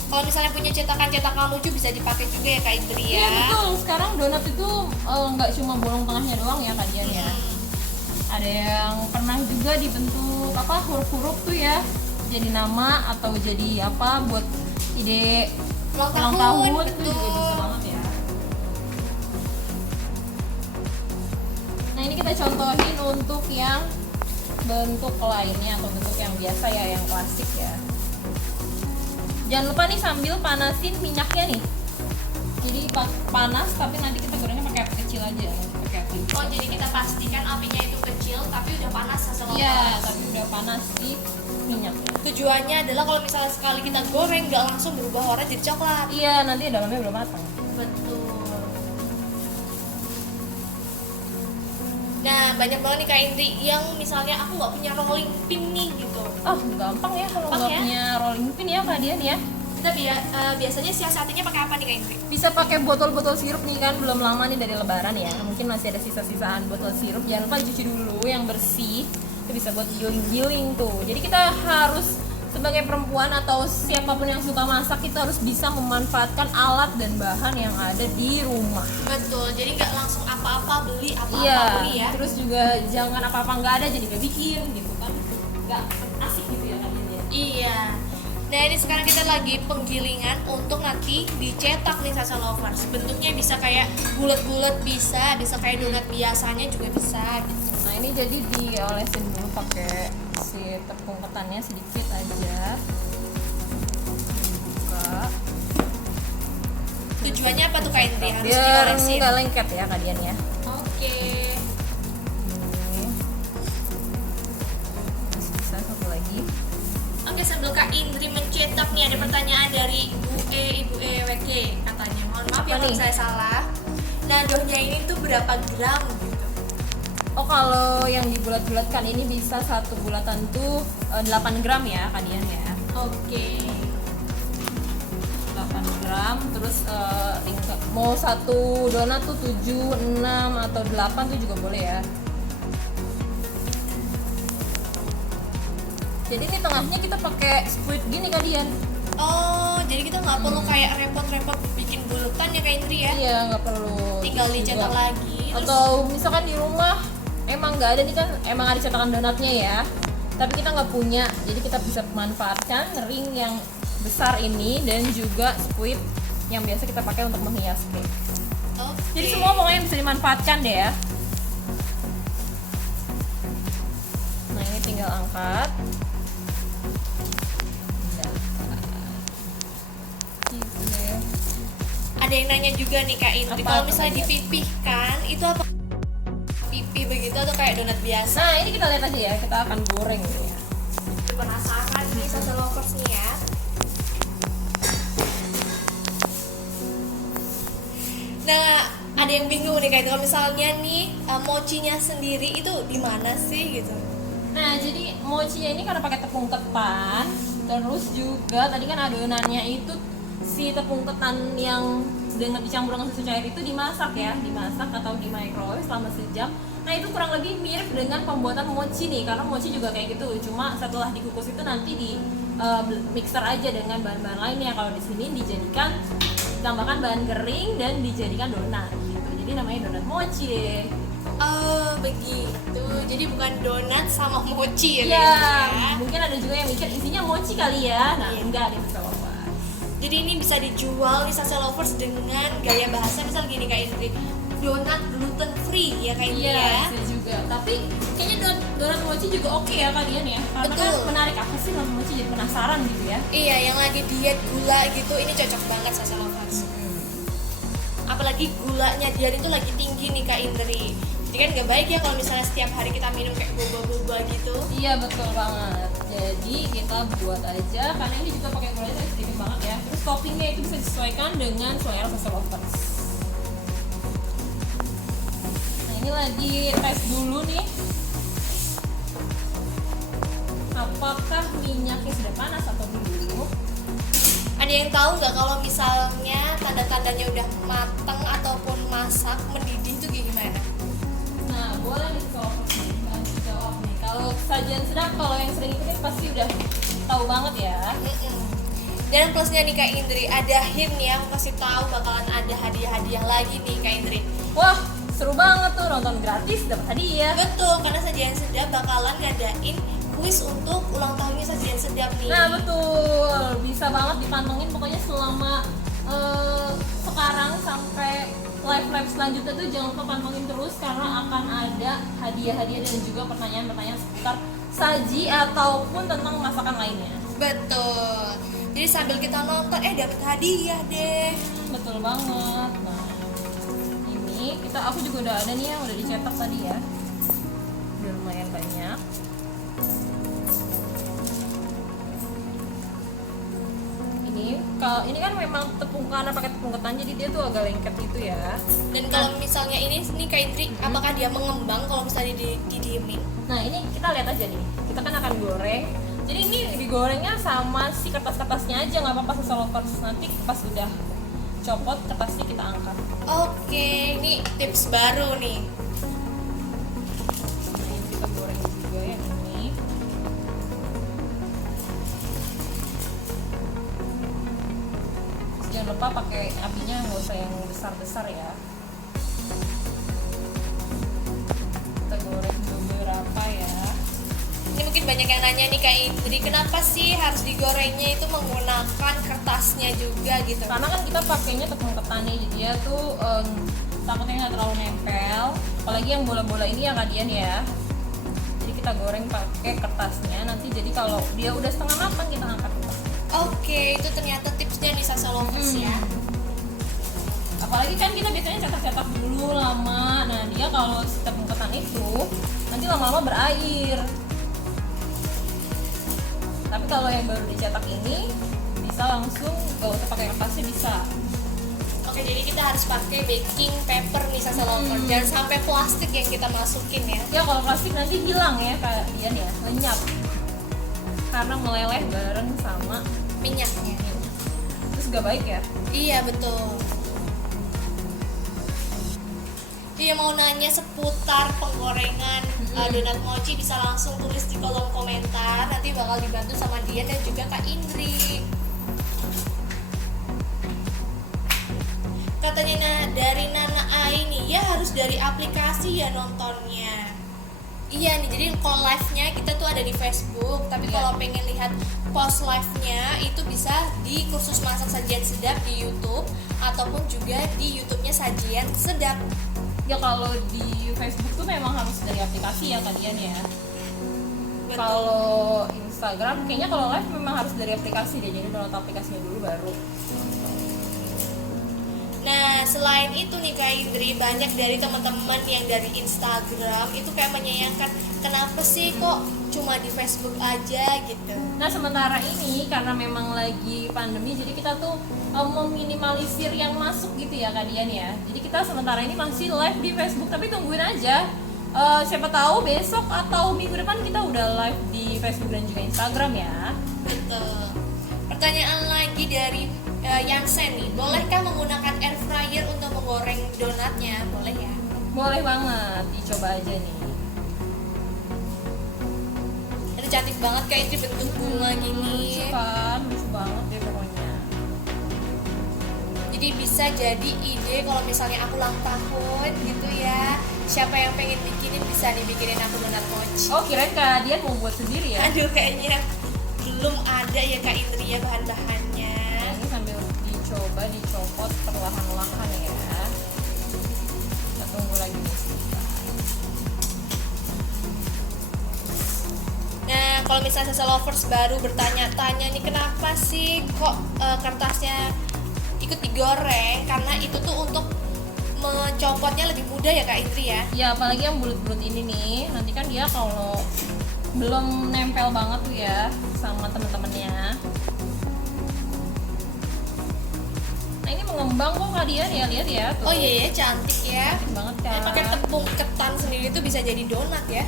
Kalau misalnya punya cetakan-cetakan lucu bisa dipakai juga ya Kak Indri ya. Iya betul, sekarang donat itu nggak cuma bolong tengahnya doang ya kalian ya. Ada yang pernah juga dibentuk apa huruf-huruf tuh ya, jadi nama atau jadi apa buat ide Ulang ulang tahun, tahun itu betul. juga bisa banget ya. Nah ini kita contohin untuk yang bentuk lainnya atau bentuk yang biasa ya, yang klasik ya. Jangan lupa nih sambil panasin minyaknya nih. Jadi pas panas tapi nanti kita gorengnya pakai api kecil aja, pakai api. Oh, jadi kita pastikan apinya itu kecil tapi udah panas hasil Iya, tapi udah panas di minyaknya. Tujuannya adalah kalau misalnya sekali kita goreng nggak langsung berubah warna jadi coklat. Iya, nanti dalamnya belum matang. Betul. Nah, banyak banget nih Kak Indri yang misalnya aku nggak punya rolling pin nih gitu. Oh, gampang ya kalau Gampang nggak ya? punya rolling pin ya kalian ya. Kita biasanya siasatinya pakai apa nih Kak Indri? Bisa pakai botol-botol sirup nih kan, belum lama nih dari lebaran ya. Mungkin masih ada sisa-sisaan botol sirup. Jangan lupa cuci dulu yang bersih. Itu bisa buat giling-giling tuh. Jadi kita harus sebagai perempuan atau siapapun yang suka masak itu harus bisa memanfaatkan alat dan bahan yang ada di rumah. Betul. Jadi nggak langsung apa-apa beli apa-apa Iya, beli ya. terus juga jangan apa-apa nggak ada jadi nggak bikin gitu kan, nggak asik gitu ya kalian ya. Iya. Nah ini sekarang kita lagi penggilingan untuk nanti dicetak nih Sasa Lovers. Bentuknya bisa kayak bulat-bulat bisa kayak donat biasanya juga bisa gitu. Nah ini jadi diolesin dulu pakai si tepung ketannya sedikit aja, dibuka Tujuannya apa tuh Kak Indri? Harus biar diolesin. nggak lengket ya kalian ya. Oke. Ini masih bisa satu lagi. Oke, sambil Kak Indri mencetak nih ada pertanyaan dari Ibu EWK katanya. Mohon maaf Apa ya kalau nih? saya salah. Nah, dohnya ini tuh berapa gram gitu? Oh kalau yang dibulat-bulatkan ini bisa satu bulatan tuh 8 gram ya kalian ya. Oke. 8 gram terus mau satu donat tuh 7, 6 atau 8 tuh juga boleh ya. Jadi ini tengahnya kita pakai squid gini kalian. Oh, jadi kita nggak perlu kayak repot-repot bikin bulutan ya Kak Indri ya? Iya nggak perlu. Tinggal Terus dicetak juga- lagi. Terus Atau misalkan di rumah emang nggak ada nih kan, emang ada cetakan donatnya ya. Tapi kita nggak punya, jadi kita bisa manfaatkan ring yang besar ini dan juga squid yang biasa kita pakai untuk menghias cake. Oke. Jadi semua pokoknya bisa dimanfaatkan deh ya. Nah ini tinggal angkat. Gitu deh. Ada yang nanya juga nih Kak Indri, Apa kalau tuh, misalnya Kak Indri? dipipihkan itu apa? Pipih begitu atau kayak donat biasa? Nah ini kita lihat aja ya, kita akan goreng gitu ya. Penasaran nih Sasa Lovers nih ya. Nah, ada yang bingung nih kayak kalau misalnya nih mochinya sendiri itu di mana sih gitu? Nah jadi mochinya ini karena pakai tepung ketan, terus juga tadi kan adonannya itu si tepung ketan yang dengan dicampur dengan susu cair itu dimasak ya, dimasak atau di microwave selama sejam. Nah itu kurang lebih mirip dengan pembuatan mochi nih, karena mochi juga kayak gitu, cuma setelah dikukus itu nanti di mixer aja dengan bahan-bahan lainnya. Kalau di sini dijadikan ditambahkan bahan kering dan dijadikan donat gitu, jadi namanya donat mochi deh. Oh begitu, jadi bukan donat sama mochi ya? Iya, kayaknya ya? mungkin ada juga yang mikir isinya mochi kali ya. Nah Iya. enggak deh, bisa apa. Jadi ini bisa dijual di Sasa Lovers dengan gaya bahasa misal gini Kak Indri, donat gluten free ya Kak Indri Iya, ya? bisa juga. Tapi kayaknya donat mochi juga oke ya kalian ya. Karena kan Betul. menarik apa sih donat mochi, jadi penasaran gitu ya. Iya, yang lagi diet gula gitu, ini cocok banget Sasa Lovers. Apalagi gulanya dia itu lagi tinggi nih Kak Indri. Jadi kan nggak baik ya kalau misalnya setiap hari kita minum kayak boba-boba gitu. Iya betul banget. Jadi kita buat aja, karena ini juga pakai gulanya sedikit banget ya. Terus toppingnya itu bisa disesuaikan dengan selera Sasa Lovers. Nah ini lagi tes dulu nih. Apakah minyaknya sudah panas atau belum? Ada yang tahu nggak kalau misalnya tanda-tandanya udah mateng ataupun masak mendidih itu gimana? Nah, boleh nih kalau jawab nih. Kalau sajian sedap, kalau yang sering ikutin pasti udah tahu banget ya. Dan plusnya nih Kak Indri, ada hint nih, aku kasih tahu bakalan ada hadiah-hadiah lagi nih Kak Indri. Wah, seru banget tuh nonton gratis dapat hadiah. Betul, karena sajian sedap bakalan ngadain kuis untuk ulang tahunnya sajian sedap nih. Nah, betul. Bisa banget dipantengin pokoknya selama sekarang sampai live selanjutnya tuh jangan lupa pantengin terus karena akan ada hadiah-hadiah dan juga pertanyaan-pertanyaan seputar saji ataupun tentang masakan lainnya. Betul. Jadi sambil kita nonton dapat hadiah deh. Betul banget. Nah, ini aku juga udah ada nih yang udah dicetak tadi ya. Udah lumayan banyak. Ini kan memang karena pakai tepung ketan jadi dia tuh agak lengket gitu ya. Dan kalau misalnya ini nih Kak Indri, apakah dia mengembang kalau misalnya didiemin? Nah, ini kita lihat aja nih. Kita kan akan goreng. Jadi ini digorengnya sama si kertas-kertasnya aja, nggak apa-apa seselovers. Nanti pas udah copot kertasnya kita angkat. Oke, ini tips baru nih. Nah, ini kita goreng juga yang ini. Terus jangan lupa pakai apinya nggak usah yang besar-besar ya. Kita goreng beberapa ya. Ini mungkin banyak yang nanya nih Kak Indri, kenapa sih harus digorengnya itu menggunakan kertasnya juga gitu? Karena kan kita pakainya tepung ketan nih, jadi dia tuh takutnya nggak terlalu nempel. Apalagi yang bola-bola ini ya Kadian ya. Jadi kita goreng pakai kertasnya. Nanti jadi kalau dia udah setengah matang kita angkat. Oke, itu ternyata tipsnya nih Sasa Lovers ya. Apalagi kan kita biasanya cetak-cetak dulu lama. Nah dia kalau si tepung ketan itu nanti lama-lama berair. Tapi kalau yang baru dicetak ini bisa langsung gak usah pakai kertasnya bisa. Oke, jadi kita harus pakai baking paper nih Sasa Lovers. Jangan sampai plastik yang kita masukin ya. Ya kalau plastik nanti hilang ya kalian ya, lenyap. Karena meleleh bareng sama Minyaknya. terus gak baik ya. Iya betul. Dia mau nanya seputar penggorengan donat mochi bisa langsung tulis di kolom komentar. Nanti bakal dibantu sama dia dan juga Kak Indri. Katanya dari Nana Ai nih, ya harus dari aplikasi ya nontonnya. Iya nih, jadi kalau live-nya kita tuh ada di Facebook, tapi kalau pengen lihat post live-nya itu bisa di kursus masak sajian sedap di YouTube ataupun juga di YouTube-nya Sajian Sedap. Ya kalau di Facebook tuh memang harus dari aplikasi ya kalian ya. Betul. Kalau Instagram kayaknya kalau live memang harus dari aplikasi deh, jadi download aplikasinya dulu baru. Nah, selain itu nih Kak Indri, banyak dari teman-teman yang dari Instagram itu kayak menyayangkan kenapa sih kok cuma di Facebook aja gitu. Nah sementara ini karena memang lagi pandemi, jadi kita tuh meminimalisir yang masuk gitu ya kalian ya. Jadi kita sementara ini masih live di Facebook, tapi tungguin aja. Siapa tahu besok atau minggu depan kita udah live di Facebook dan juga Instagram ya. Betul. Pertanyaan lagi dari Yansen nih, bolehkah menggunakan air fryer untuk menggoreng donatnya? Boleh ya? Boleh banget, dicoba aja nih. Itu cantik banget kayak ini bentuk bunga gini. Kan, lucu banget deh pokoknya. Jadi bisa jadi ide kalau misalnya aku ulang tahun gitu ya. Siapa yang pengen bikinin bisa dibikinin aku donat mochi. Oh kirain Kak Dian mau buat sendiri ya? Aduh kayaknya belum ada ya Kak Indri ya bahan-bahannya. Nah, ini sambil dicoba dicopot perlahan-lahan ya. Kita tunggu lagi nih sebentar. Nah kalau misalnya Sasa Lovers baru bertanya-tanya nih kenapa sih kok kertasnya ikut digoreng, karena itu tuh untuk mencopotnya lebih mudah ya Kak Indri ya. Ya apalagi yang bulat-bulat ini nih, nanti kan dia kalau belum nempel banget tuh ya sama temen-temennya. Nah ini mengembang kok Kak Dian ya, lihat ya tuh. Oh iya ya, cantik ya. Cantik banget kan. Pakai tepung ketan sendiri tuh bisa jadi donat ya.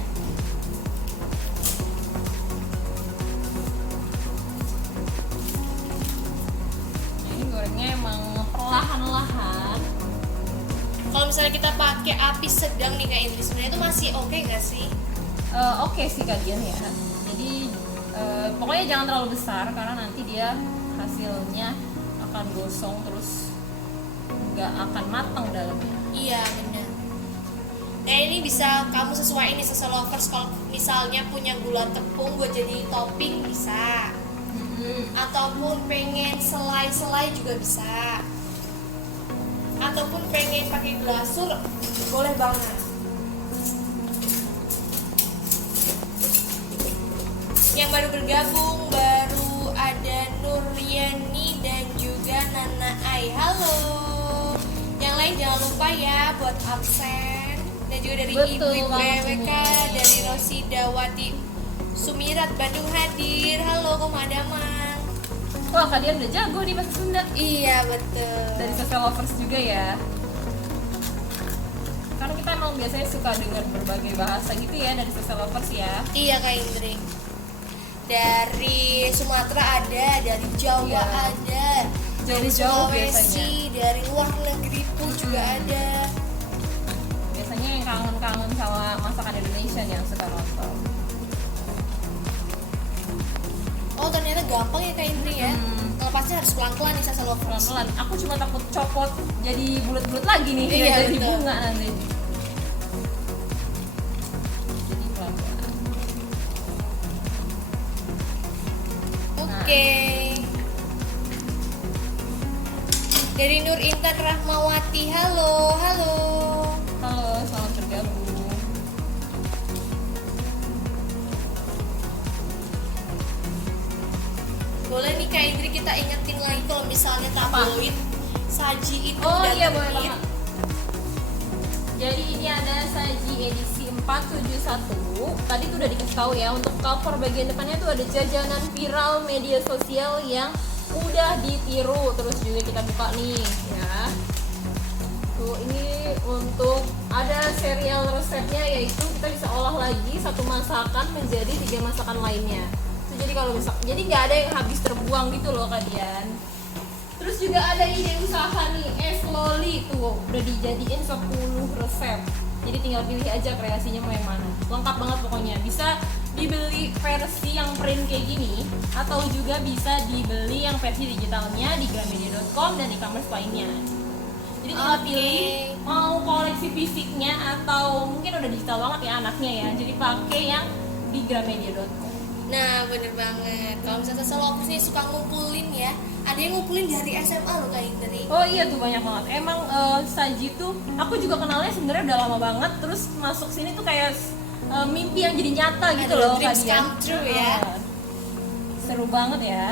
gorengnya emang perlahan-lahan. Kalau misalnya kita pakai api sedang nih Kak Indri, sebenarnya itu masih oke nggak sih? Oke sih kalian ya. Jadi pokoknya jangan terlalu besar karena nanti dia hasilnya akan gosong terus nggak akan matang dalamnya. Iya benar. Nah ini bisa kamu sesuaiin nih Sasa Lovers, kalau misalnya punya gula tepung buat jadi topping bisa, ataupun pengen selai-selai juga bisa, ataupun pengen pakai glasur boleh banget. Yang baru bergabung baru ada Nuryani dan juga Nana Ai. Halo. Yang lain jangan lupa ya buat absen. Dan juga dari Betul Ibu banget BWK, ini. dari Rosidawati Sumirat Bandung hadir. Halo Komadaman. Wah, kalian udah jago nih bahasa Sunda. Iya betul. Dari Social Lovers juga ya. Karena kita emang biasanya suka dengar berbagai bahasa gitu ya dari Social Lovers ya. Iya Kak Indri. Dari Sumatera ada, dari Jawa Iya. ada, dari Jauh-jauh Sulawesi, dari luar negeri pun juga ada. Biasanya yang kangen-kangen sama masakan Indonesia nih yang suka nonton. Oh ternyata gampang ya Kak Indri ya. Ngelepasnya harus pelan-pelan nih Sasa Lovers. Pelan-pelan. Aku cuma takut copot jadi bulat-bulat lagi nih, Iya, jadi betul. bunga nanti. Jadi pelan-pelan. Oke. Dari Nur Intan Rahmawati, halo, halo. Halo, selamat bergabung. Boleh nih Kak Indri kita ingetin lagi kalau misalnya tabloid saji itu Oh udah iya, boleh terbit. banget. Jadi ini ada saji edisi 471. Tadi tuh udah dikasih tahu ya, untuk cover bagian depannya tuh ada jajanan viral media sosial yang udah ditiru. Terus juga kita buka nih ya. Tuh ini untuk ada serial resepnya, yaitu kita bisa olah lagi satu masakan menjadi 3 masakan lainnya. Tuh, jadi kalau jadi nggak ada yang habis terbuang gitu loh kalian. Terus juga ada ide usaha nih, es loli tuh udah dijadiin 10 resep. Jadi tinggal pilih aja kreasinya mau yang mana. Lengkap banget pokoknya. Bisa dibeli versi yang print kayak gini atau juga bisa dibeli yang versi digitalnya di gramedia.com dan e-commerce lainnya. Jadi tinggal Oke. pilih mau koleksi fisiknya atau mungkin udah digital banget ya anaknya ya. Jadi pakai yang di gramedia.com. Nah bener banget. Kalau misalnya Sasa Lovers nih suka ngumpulin ya, ada yang ngumpulin dari SMA loh Kak Indri. Oh iya tuh banyak banget. Emang saji tuh aku juga kenalnya sebenarnya udah lama banget. Terus masuk sini tuh kayak mimpi yang jadi nyata gitu Aduh, loh dreams kalian. come true ya. Seru banget ya.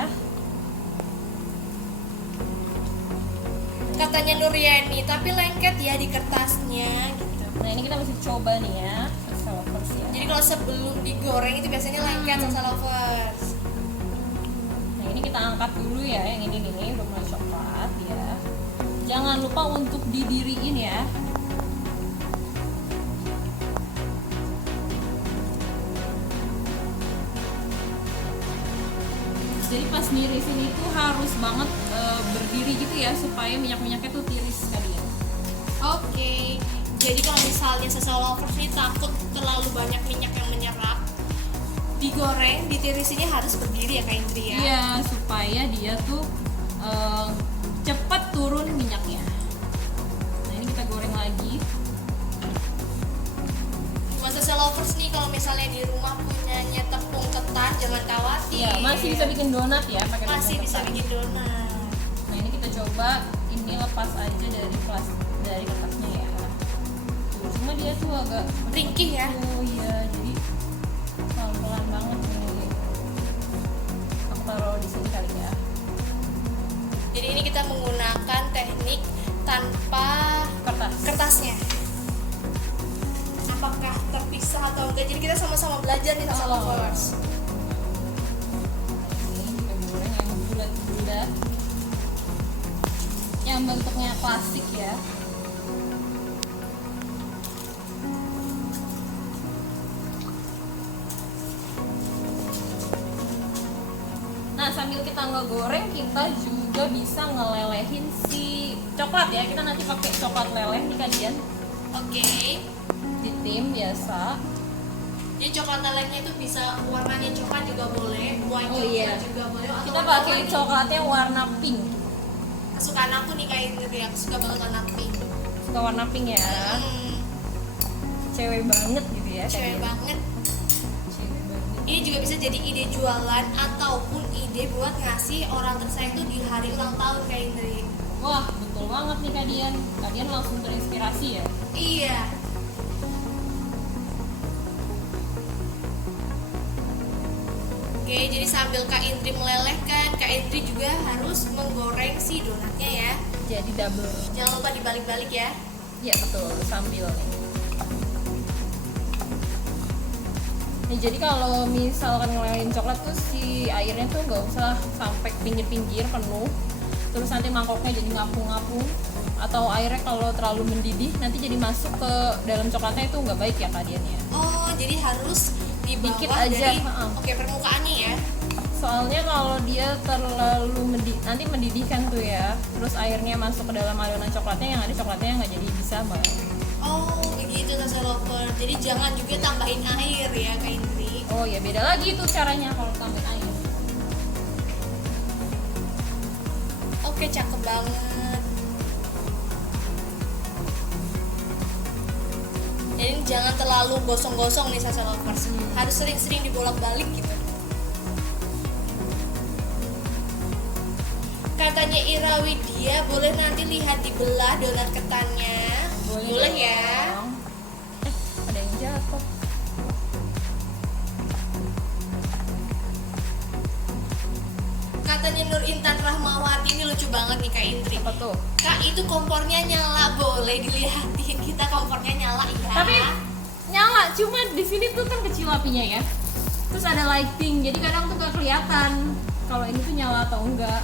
Katanya Nuryani, tapi lengket ya di kertasnya gitu. Nah ini kita mesti coba nih ya, Sasa Lovers ya. Jadi kalau sebelum digoreng itu biasanya lengket Sasa Lovers. Nah ini kita angkat dulu ya, yang ini nih udah mulai coklat ya. Jangan lupa untuk didiriin ya. Jadi pas nirisin itu harus banget berdiri gitu ya supaya minyak-minyaknya tuh tiris kalian. Oke. Jadi kalau misalnya Sasa Lovers nih takut terlalu banyak minyak yang menyerap, digoreng, ditirisinnya harus berdiri ya Kak Indri ya. Iya, supaya dia tuh cepat turun minyaknya. Nah ini kita goreng lagi. Mas Sasa Lovers nih kalau misalnya di rumah punyanya tepung ketan jangan khawatir. Ya masih bisa bikin donat ya pakai Masih tepung bisa ketan. bikin donat. Nah ini kita coba ini lepas aja dari kertasnya ya. Tuh, cuma dia tuh agak Ringkih ya. Oh iya, jadi pelan-pelan banget nih. Aku taruh di sini kali ya. Jadi ini kita menggunakan teknik tanpa kertasnya. Apakah terpisah atau enggak? Jadi kita sama-sama belajar nih Sasa Oh. Lovers. Ini kita goreng yang bulat-bulat, yang bentuknya klasik ya. Nah sambil kita ngegoreng kita juga juga bisa ngelelehin si coklat ya. Kita nanti pakai coklat leleh nih kalian. Oke. Di tim biasa. Jadi coklat lelehnya itu bisa warnanya coklat juga boleh, white Oh, iya. coklat juga boleh. Atau Kita warna pakai apa nih? coklatnya warna pink. Kesukaan aku nih kayak Indri, aku suka banget warna pink. Suka warna pink ya. Cewek banget gitu ya. Cewek kalian. banget. Cewek banget. Ini juga bisa jadi ide jualan ataupun ide buat ngasih orang tersayang tuh di hari ulang tahun kayak Indri. Wah, betul banget nih kalian. Kalian langsung terinspirasi ya. Iya. Oke, jadi sambil Kak Indri melelehkan, Kak Indri juga harus menggoreng si donatnya ya. Jadi double. Jangan lupa dibalik-balik ya. Iya betul, sambil nih. Nih jadi kalau misalkan ngelain coklat tuh si airnya tuh nggak usah sampai pinggir-pinggir penuh. Terus nanti mangkoknya jadi ngapung-ngapung. Atau airnya kalau terlalu mendidih nanti jadi masuk ke dalam coklatnya, itu nggak baik ya kalian ya. Oh, jadi harus di bawah Dikit aja, dari heeh. permukaannya ya. Soalnya kalau dia terlalu mendidihkan tuh ya, terus airnya masuk ke dalam adonan coklatnya, yang ada coklatnya nggak jadi bisa banget. Oh, begitu Tasya Lover. Jadi jangan juga tambahin air ya Kak Indri. Oh ya beda lagi tuh caranya kalau tambahin air. Oke, cakep banget. Jadi jangan terlalu gosong-gosong nih Tasya Lovers. Harus sering-sering dibolak-balik gitu. Katanya Ira Widya, boleh nanti lihat dibelah donat ketannya. Boleh ya. dong. Ada yang jatuh. Katanya Nur Intan Rahmawati, ini lucu banget nih Kak Indri. Apa tuh? Kak, itu kompornya nyala, boleh dilihatin. Kita kompornya nyala ya. Tapi nyala, cuma di sini tuh kan kecil apinya ya. Terus ada lighting, jadi kadang tuh gak kelihatan kalau ini tuh nyala atau enggak.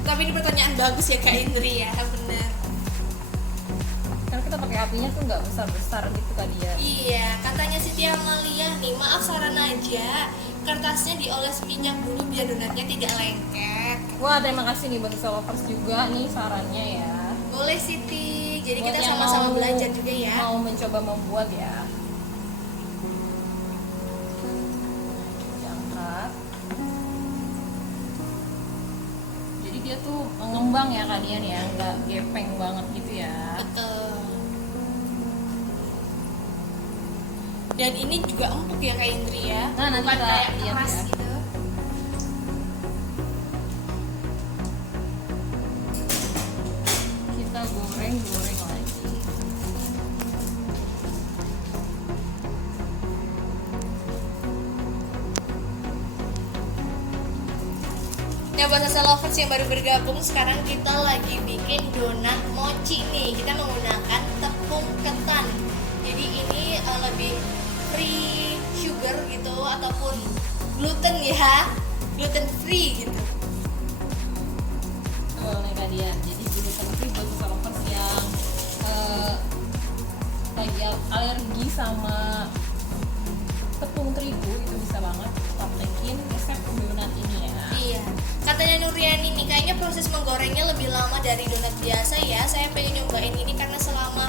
Tapi ini pertanyaan bagus ya Kak Indri ya, benar. Karena kita pakai apinya tuh nggak besar-besar gitu kali ya. Iya, katanya Siti Amalia nih, maaf saran aja, kertasnya dioles minyak dulu biar donatnya tidak lengket. Wah, terima kasih nih buat lovers juga nih sarannya ya. Boleh Siti, jadi Buat kita yang sama-sama mau- belajar juga ya. Mau mencoba membuat ya. Diangkat. Jadi dia tuh mengembang ya kalian ya, nggak gepeng banget gitu ya. Betul. Dan ini juga empuk ya Kak Indri ya. Nah, nanti Bukan kita kayak lihat keras ya. gitu. Kita goreng lagi. Nah, buat Sasa Lovers yang baru bergabung, sekarang kita lagi bikin donat mochi nih. Kita menggunakan tepung ketan. Jadi ini lebih free sugar gitu ataupun gluten ya, gluten free gitu. Betul nih kalian. Jadi gluten free buat Sasa lovers yang lagi alergi sama tepung terigu, itu bisa banget praktekin resep donat ini ya. Iya. Katanya Nuriani nih, kayaknya proses menggorengnya lebih lama dari donat biasa ya. Saya pengen nyobain ini karena selama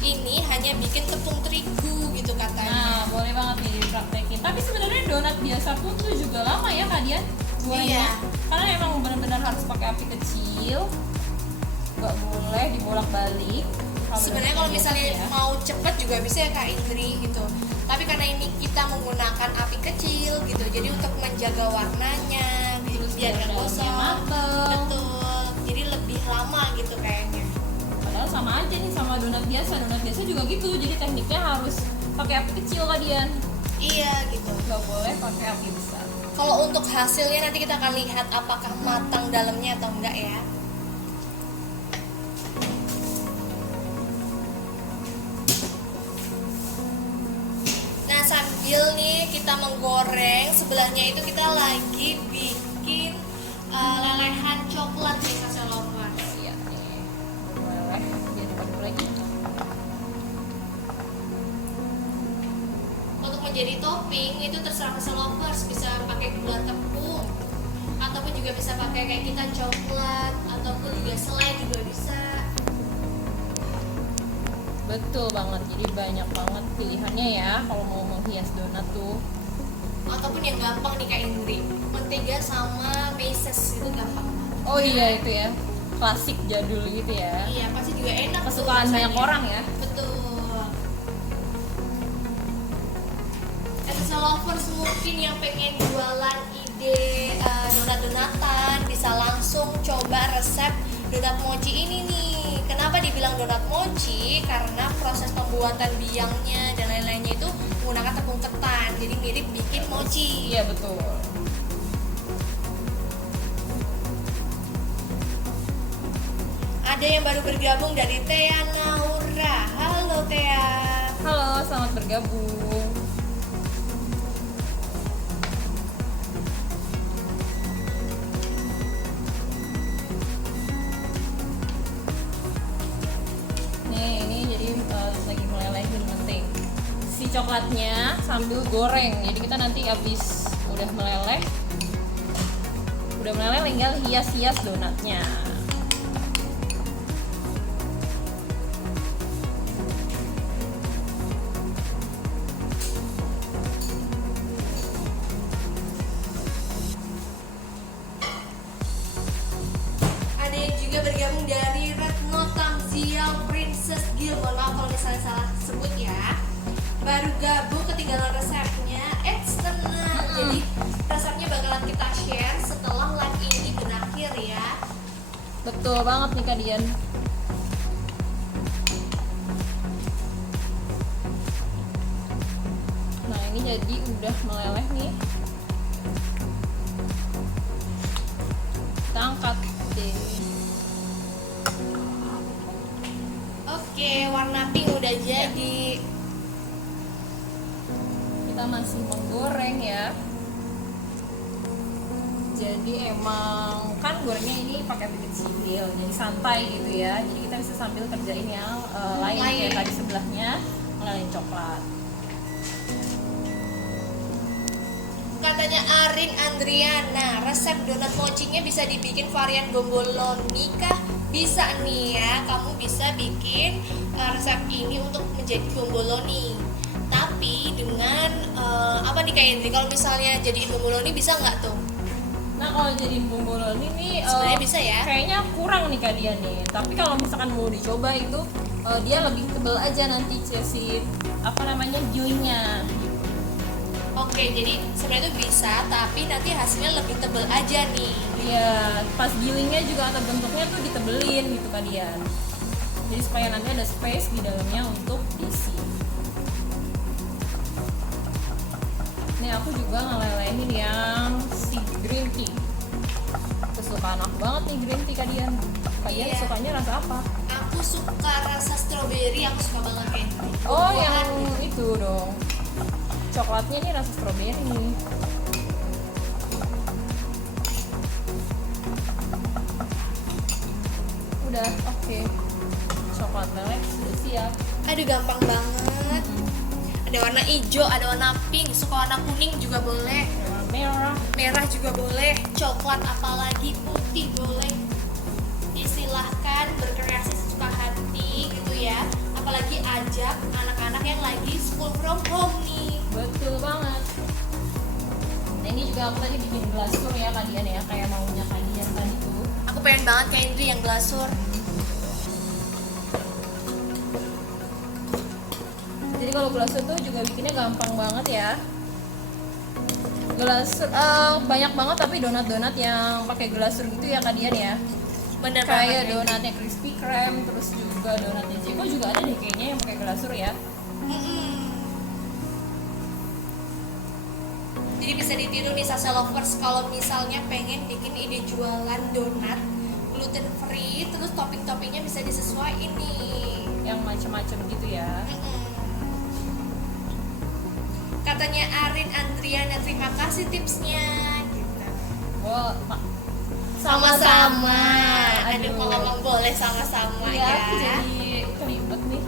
ini hanya bikin tepung terigu gitu katanya. Nah, boleh banget nih dipraktekin. Tapi sebenarnya donat biasa pun tuh juga lama ya kalian gorengnya. Iya. Karena emang benar-benar harus pakai api kecil. Nggak boleh dibolak-balik. Sebenarnya donat kalau biasa misalnya ya. mau cepet juga bisa ya Kak Indri gitu. Tapi karena ini kita menggunakan api kecil gitu, jadi untuk menjaga warnanya Terus biar nggak dalamnya gosong. mateng. Betul. Jadi lebih lama gitu kayaknya. Padahal sama aja nih sama donat biasa. Donat biasa juga gitu. Jadi tekniknya harus pakai api kecil kalian. Iya gitu. Nggak boleh pakai api besar. Kalau untuk hasilnya nanti kita akan lihat apakah matang dalamnya atau enggak ya. Nah, sambil nih kita menggoreng, sebelahnya itu kita lagi bikin lelehan coklat nih Sasa Lovers. Iya nih. Boleh. Biar diaduk lagi. Untuk menjadi topping itu terserah Sasa Lovers, bisa pakai gula tepung ataupun juga juga bisa pakai kayak kita coklat ataupun juga selai juga bisa. Betul banget, jadi banyak banget pilihannya ya kalau mau menghias donat tuh. Ataupun yang gampang nih Kak Indri, mentega sama meses itu gampang. Oh iya itu ya, klasik jadul gitu ya. Iya, pasti juga enak tuh Kesukaan banyak rasanya. orang ya. Betul. SSL lovers mungkin yang pengen jualan ide donat-donatan bisa langsung coba resep donat mochi ini nih. Kenapa dibilang donat mochi? Karena proses pembuatan biangnya dan lain-lainnya itu menggunakan tepung ketan, jadi mirip bikin mochi. Iya betul. Ada yang baru bergabung dari Tea Naura. Halo Tea. Halo, selamat bergabung. Nih, ini jadi lagi melelehin penting. Si coklatnya sambil goreng. Jadi kita nanti habis udah meleleh tinggal hias-hias donatnya. Ada yang juga bergabung dari Retno Tamzia Princess Gil. Mohon maaf kalau misalnya salah sebut ya. Baru gabung, ketinggalan resepnya. Tenang. Jadi resepnya bakalan kita share setelah live ini berakhir ya. Betul banget nih Kak Dian. Nah ini jadi udah meleleh nih. Kita angkat deh. Oke, warna pink udah jadi. Kita masih menggoreng ya. Jadi emang kan gorengnya ini pakai api kecil, jadi santai gitu ya. Jadi kita bisa sambil kerjain yang lain kayak tadi sebelahnya ngelain coklat. Katanya Arin Andriana, resep donat mochinya bisa dibikin varian bomboloni kah? Bisa nih ya, kamu bisa bikin resep ini untuk menjadi bomboloni. Tapi dengan apa nih Kak Indri? Kalau misalnya jadi bomboloni bisa nggak tuh? Nah kalau jadi bomboloni nih Sebenarnya bisa ya? kayaknya kurang nih Kak Dian nih. Tapi kalau misalkan mau dicoba itu dia lebih tebal aja nanti si apa namanya juinya. Oke, jadi sebenarnya itu bisa, tapi nanti hasilnya lebih tebal aja nih. Iya, pas gilingnya juga atau bentuknya tuh ditebelin gitu Kak Dian. Jadi supaya nanti ada space di dalamnya untuk diisi. Ini aku juga ngelelehin yang si green tea. Kesukaan aku banget nih green tea Kak Dian. Kak Dian Iya. sukanya rasa apa? Aku suka rasa strawberry, aku suka banget kayak Oh buah-buahan. yang itu dong. Coklatnya ini rasa strawberry. Udah, oke. Coklat melek sudah siap. Aduh, gampang banget. Ada warna hijau, ada warna pink, suka warna kuning juga boleh, Warna merah. merah juga boleh, coklat apalagi putih boleh. Silahkan berkreasi sesuka hati gitu ya. Apalagi ajak anak-anak yang lagi school from home nih. Betul banget. Nah ini juga aku tadi bikin glasur ya Kak Dian ya, kayak maunya Kak Dian tadi tuh. Aku pengen banget kayak Indri yang glasur. Jadi kalau glasur tuh juga bikinnya gampang banget ya. Glasur banyak banget tapi donat-donat yang pakai glasur gitu ya Kak Dian ya. Bener Kayak banget. donatnya crispy krem, terus juga donatnya Ceko juga ada deh kayaknya yang pakai glasur ya. Jadi bisa ditiru nih Sasa Lovers kalau misalnya pengen bikin ide jualan donat gluten free, terus topping-toppingnya bisa disesuaikan nih. Yang macam-macam gitu ya. Katanya Arin Andriana, terima kasih tipsnya. Gitu. Wah, Sama-sama. Aduh. Aduh, kalau ngomong boleh sama-sama Iya, ya. aku jadi kelibet nih.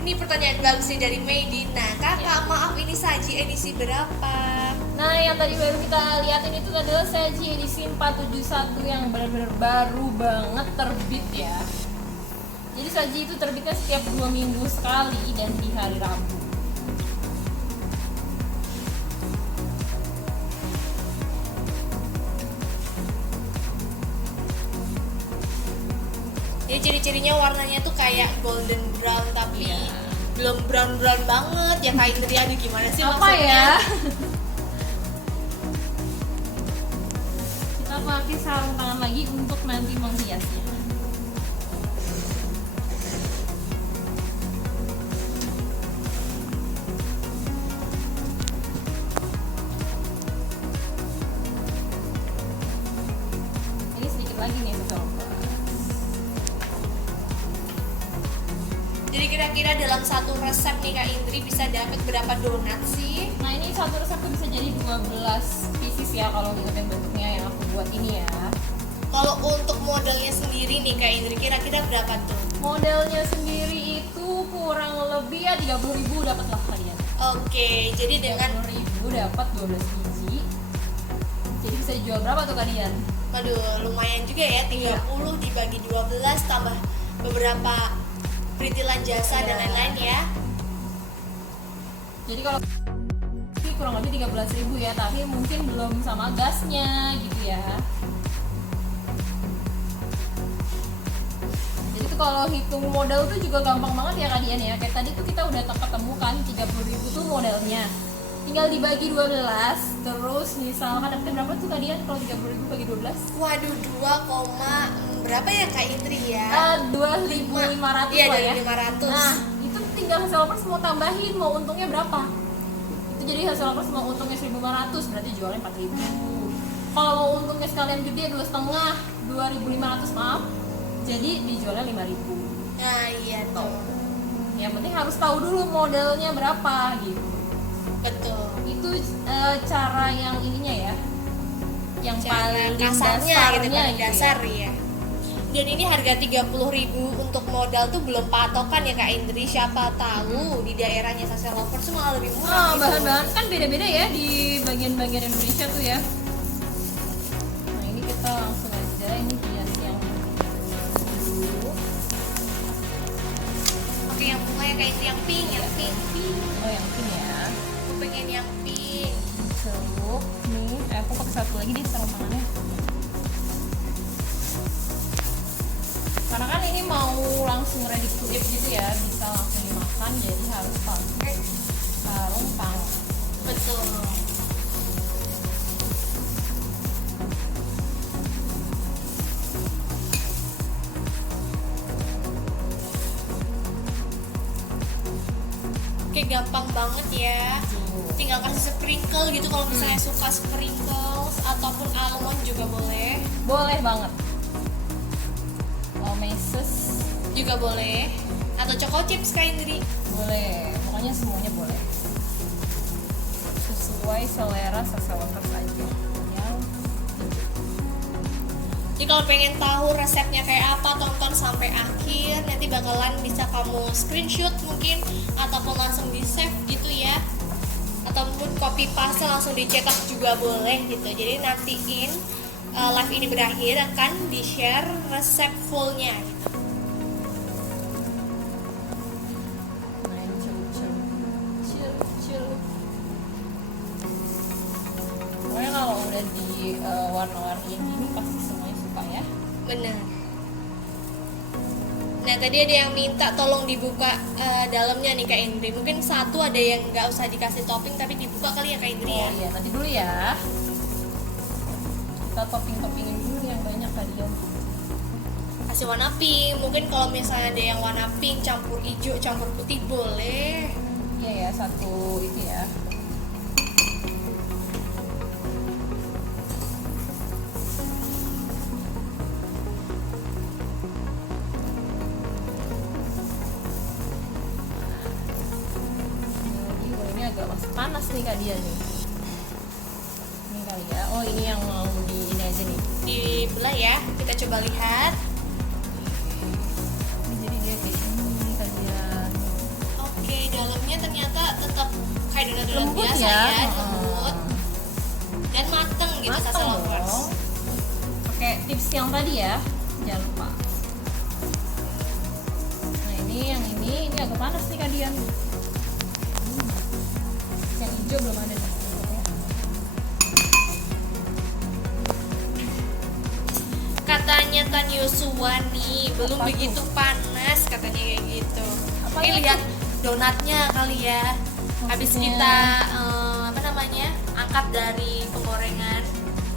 Ini pertanyaan bagus nih dari Medina. Kakak, maaf ini saji edisi berapa? Nah, yang tadi baru kita lihatin itu adalah Saji edisi 471 yang benar-benar baru banget terbit ya. Jadi Saji itu terbitnya setiap 2 minggu sekali dan di hari Rabu. Jadi ciri-cirinya warnanya tuh kayak golden brown tapi Iya. belum brown banget ya Kak Indri. Aduh gimana sih Apa maksudnya? ya? Kita pakai sarung tangan lagi untuk nanti menghiasnya. Ini sedikit lagi nih sobat. Jadi kira-kira dalam satu resep nih Kak Indri bisa dapat berapa donat sih? Nah, ini satu resep tuh bisa jadi 12 pieces ya kalau ngikutin bentuknya yang aku buat ini ya. Kalau untuk modelnya sendiri nih Kak Indri kira-kira berapa tuh? Modelnya sendiri itu kurang lebih ya 30.000 dapat lah kalian. Oke, jadi dengan 30.000 dapat 12 biji. Jadi bisa dijual berapa tuh kalian? waduh lumayan juga ya, 30 dibagi 12 tambah beberapa perintilan jasa dan Iya. lain-lain ya. Jadi kalau ini kurang lebih 13.000 ya, tapi mungkin belum sama gasnya gitu ya. Jadi tuh kalau hitung modal tuh juga gampang banget ya kalian ya. Kayak tadi tuh kita udah ketemu kan 30.000 tuh modalnya. Tinggal dibagi 12, terus misalkan dapetnya berapa tuh kalian kalau 30.000 bagi 12? Waduh, 2, berapa ya Kak Indri ya? 2.500 Iya, lah ya. 2.500. Nah, itu tinggal hasil lovers mau tambahin, mau untungnya berapa? Itu jadi hasil lovers mau untungnya 1.500, berarti jualnya 4.000. Kalau mau untungnya sekalian gede 2,5, 2.500 maaf, jadi dijualnya 5.000. Nah, iya tuh. Yang penting harus tahu dulu modelnya berapa gitu. Betul. Itu cara yang ininya ya, yang Cara paling kasarnya gitu, paling gitu dasar ya. ya. Dan ini harga 30.000 untuk modal tuh belum patokan ya Kak Indri. Siapa tahu di daerahnya Sasa Lovers tuh malah lebih murah Nah, gitu. bahan-bahan kan beda-beda ya di bagian-bagian Indonesia tuh ya. Nah, ini kita langsung aja ini hias yang dulu. Oke, yang bunga ya Kak Indri, yang pink, yang pink. Oh, yang ini ya. Aku pengen yang pink. Celup nih. Aku pakai satu lagi di sarung tangannya. Karena kan ini mau langsung ready to eat gitu ya, bisa langsung dimakan, jadi harus pakai sarung tangan. Betul. Oke, gampang banget ya. Tinggal kasih sprinkle gitu kalau misalnya suka sprinkles ataupun almond juga boleh. Boleh banget. Meses Juga boleh. Atau choco chips Kak Indri. boleh, pokoknya semuanya boleh. Sesuai selera seseorang saja. Ya. Jadi kalau pengen tahu resepnya kayak apa, tonton sampai akhir. Nanti bakalan bisa kamu screenshot mungkin ataupun langsung di save gitu ya. Ataupun copy paste langsung dicetak juga boleh gitu. Jadi nantiin live ini berakhir akan di-share resep fullnya gitu. Main celup. Pokoknya kalau udah di warna-warni gini pasti semuanya suka ya. Bener. Nah tadi ada yang minta tolong dibuka dalamnya nih Kak Indri. Mungkin satu ada yang nggak usah dikasih topping tapi dibuka kali ya Kak Indri ya. Oh iya, nanti dulu ya. Kita topping-toppingin dulu yang banyak kalian. Kasih warna pink. Mungkin kalau misalnya ada yang warna pink campur hijau campur putih boleh. Iya ya, satu itu ya. Ini agak masih panas nih kak dia nih. Ini kali ya. Oh ini yang mau di ini aja nih. Dibelah ya. Kita coba lihat. Ini jadi dia kayak gini kalian. Oke, dalamnya ternyata tetap kayak donat-donat Lembut biasa ya. ya, lembut. gitu Mateng Salsa Lovers. dong. Pakai tips yang tadi ya, jangan lupa. Nah ini agak panas nih kalian. Yang hijau belum ada nih. Katanya Tan Yosua nih belum Apa begitu panas katanya kayak gitu. Apa Ini itu? lihat donatnya kali ya. Habis Maksudnya? kita angkat dari penggorengan.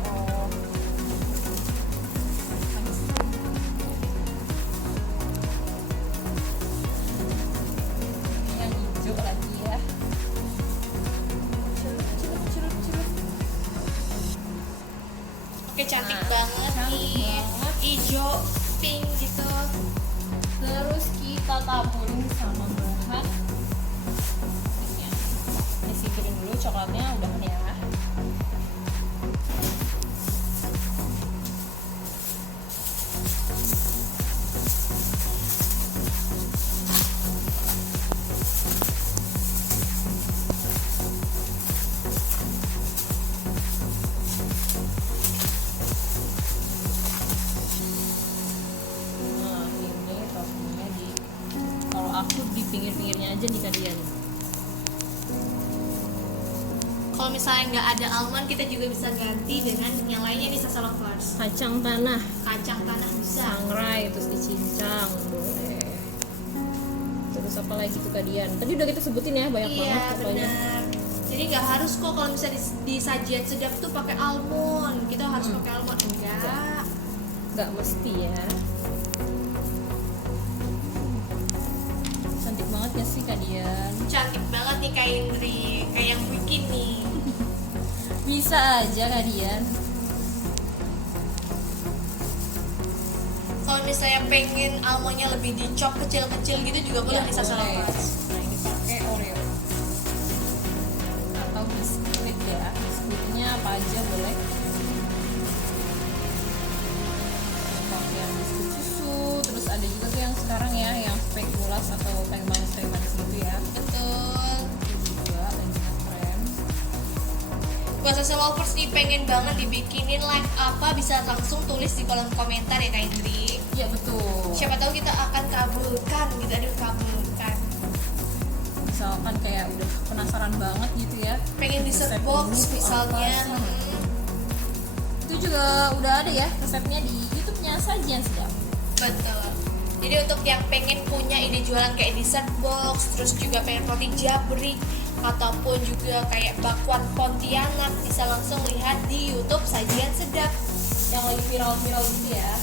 Oh. Yang hijau lagi ya. Celup. Oke, cantik Nah, banget cantik nih. banget. Hijau, pink gitu. Terus kita taburin sama bahan ini. Ini singkirin dulu coklatnya udahan ya. Nah ini toppingnya kalau aku di pinggir-pinggirnya aja nih kalian. Kalau misalnya nggak ada almond, kita juga bisa ganti dengan yang lainnya nih Salsa Lovers. Kacang tanah, Kacang tanah bisa. sangrai, terus dicincang boleh. Terus apa lagi tuh kalian? Tadi udah kita sebutin ya banyak Iya, banget pokoknya. benar. Jadi nggak harus kok kalau misalnya di sajian sedap tuh pakai almond. Kita harus pakai almond enggak. Nggak mesti ya. Cantik banget ya sih kalian. Cantik banget nih Kak Indri, kayak yang bikin nih. Bisa aja kalian. Kalau misalnya pengen almondnya lebih dicop kecil-kecil gitu juga boleh nih Salsa boleh. Lovers. Nah ini pakai Oreo atau biskuit ya. Biskuitnya apa aja boleh. Pakai yang biskuit susu. Terus ada juga tuh yang sekarang ya, yang spekulas atau teh manis gitu ya. Betul. Itu juga dan juga krem. Buat Salsa Lovers nih pengen banget dibikinin live apa, bisa langsung tulis di kolom komentar ya Kak Indri. Iya betul. Siapa tahu kita akan kabulkan gitu, aduh kabulkan. Misalkan kayak udah penasaran banget gitu ya. Pengen dessert Resep box ini tuh misalnya. apa sih? Itu juga udah ada ya resepnya di YouTube-nya Sajian Sedap. Betul. Jadi untuk yang pengen punya ide jualan kayak dessert box, terus juga pengen roti jabrik ataupun juga kayak bakwan Pontianak, bisa langsung lihat di YouTube Sajian Sedap. Yang lagi viral-viral gitu ya.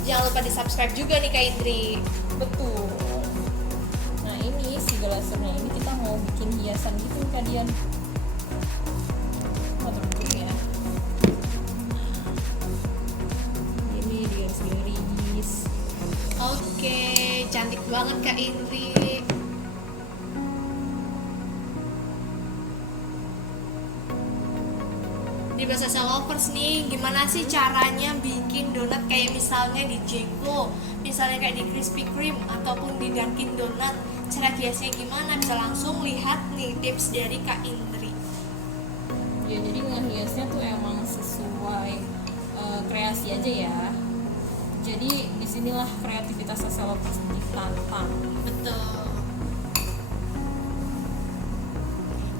Jangan lupa di subscribe juga nih Kak Indri. Betul. Nah ini si gelasernya ini kita mau bikin hiasan gitu nih kalian. Motor dulu ya. Ini digaris-garis. Oke, cantik banget Kak Indri. Di bahasa Salsa Lovers nih, gimana sih caranya bikin donat kayak misalnya di Jeko, misalnya kayak di Krispy Kreme ataupun di Dunkin Donat. Cara hiasnya gimana? Bisa langsung lihat nih tips dari Kak Indri. Ya jadi ngehiasnya tuh emang sesuai kreasi aja ya. Jadi disinilah kreativitas Salsa Lovers ditantang. Betul.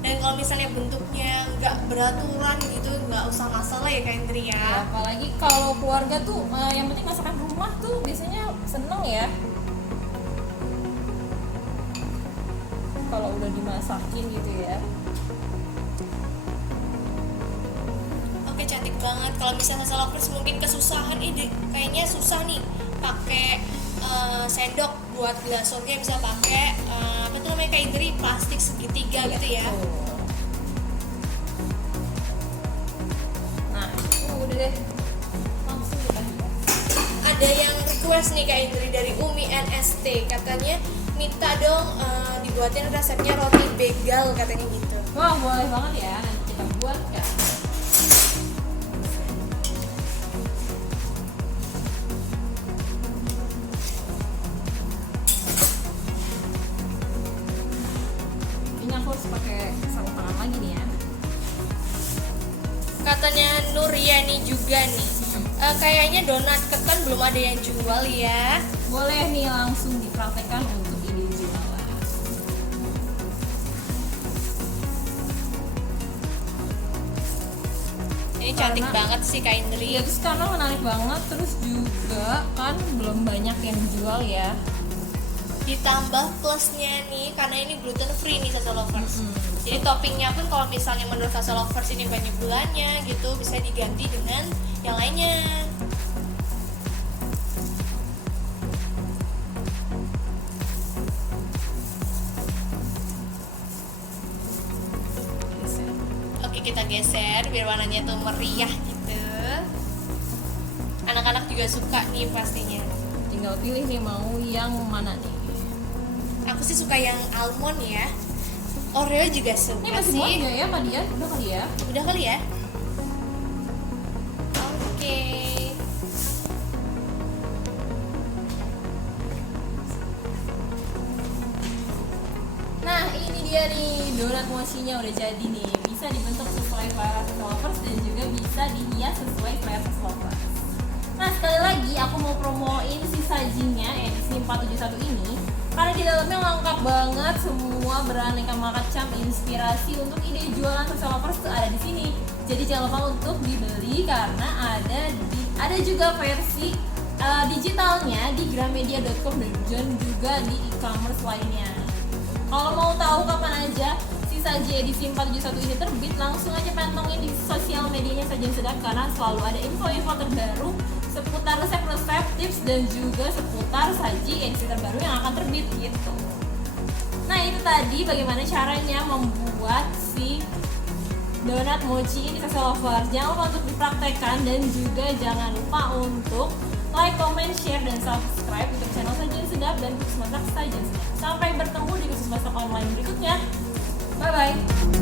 Dan kalau misalnya bentuknya nggak beraturan gitu, nggak usah masalah ya Kak Indri Ya, ya. apalagi kalau keluarga tuh yang penting masakan rumah tuh biasanya seneng ya. Kalau udah dimasakin gitu ya. Oke, cantik banget. Kalau misalnya Salsa Lovers mungkin kesusahan, kayaknya susah nih pakai sendok buat glasornya, bisa pakai apa tuh namanya Kak Indri, plastik segitiga gitu ya. Tuh. Nah, udah deh. Langsung kita hias. Ada yang request nih Kak Indri dari Umi NST, katanya minta dong dibuatin resepnya roti begal katanya gitu. Wah, boleh banget ya. Nanti kita buat ya. Ini aku harus pakai sarung tangan lagi nih ya. katanya Nuryani juga nih. Kayaknya donat ketan belum ada yang jual ya. Boleh nih langsung dipraktekkan untuk ide jualan. Ini cantik Karena- banget sih Kak Indri. Ya terus karena menarik banget, terus juga kan belum banyak yang jual ya. Ditambah plusnya nih, karena ini gluten free nih Saso Lovers. Jadi toppingnya pun kalau misalnya menurut Saso Lovers ini banyak gulanya gitu, bisa diganti dengan yang lainnya. Oke, kita geser biar warnanya tuh meriah gitu. Anak-anak juga suka nih pastinya. Tinggal pilih nih mau yang mana nih. Aku sih suka yang almond ya. Oreo juga suka Ini masih sih. muat nggak ya Kak Dian? Udah kali ya? Udah kali ya? Oke. Nah ini dia nih, donat mochinya udah jadi nih. Bisa dibentuk sesuai selera Saso Lovers dan juga bisa dihias sesuai selera Saso Lovers. Nah sekali lagi aku mau promoin si sajinya edisi 471 ini, karena di dalamnya lengkap banget, semua beraneka macam inspirasi untuk ide jualan Saso Lovers tuh ada di sini. Jadi jangan lupa untuk dibeli karena ada juga versi digitalnya di gramedia.com dan juga di e-commerce lainnya. Kalau mau tahu kapan aja si saji edisi 471 ini terbit, langsung aja pantengin di sosial medianya Sajian Sedap karena selalu ada info-info terbaru seputar resep-resep, tips dan juga seputar saji edisi terbaru yang akan terbit gitu. Nah itu tadi bagaimana caranya membuat si donat mochi ini Saso Lovers. Jangan lupa untuk dipraktekkan dan juga jangan lupa untuk like, comment, share, dan subscribe YouTube channel Sajian Sedap dan Tips Masak Sajian Sedap. Sampai bertemu di kursus masak online berikutnya. Bye-bye!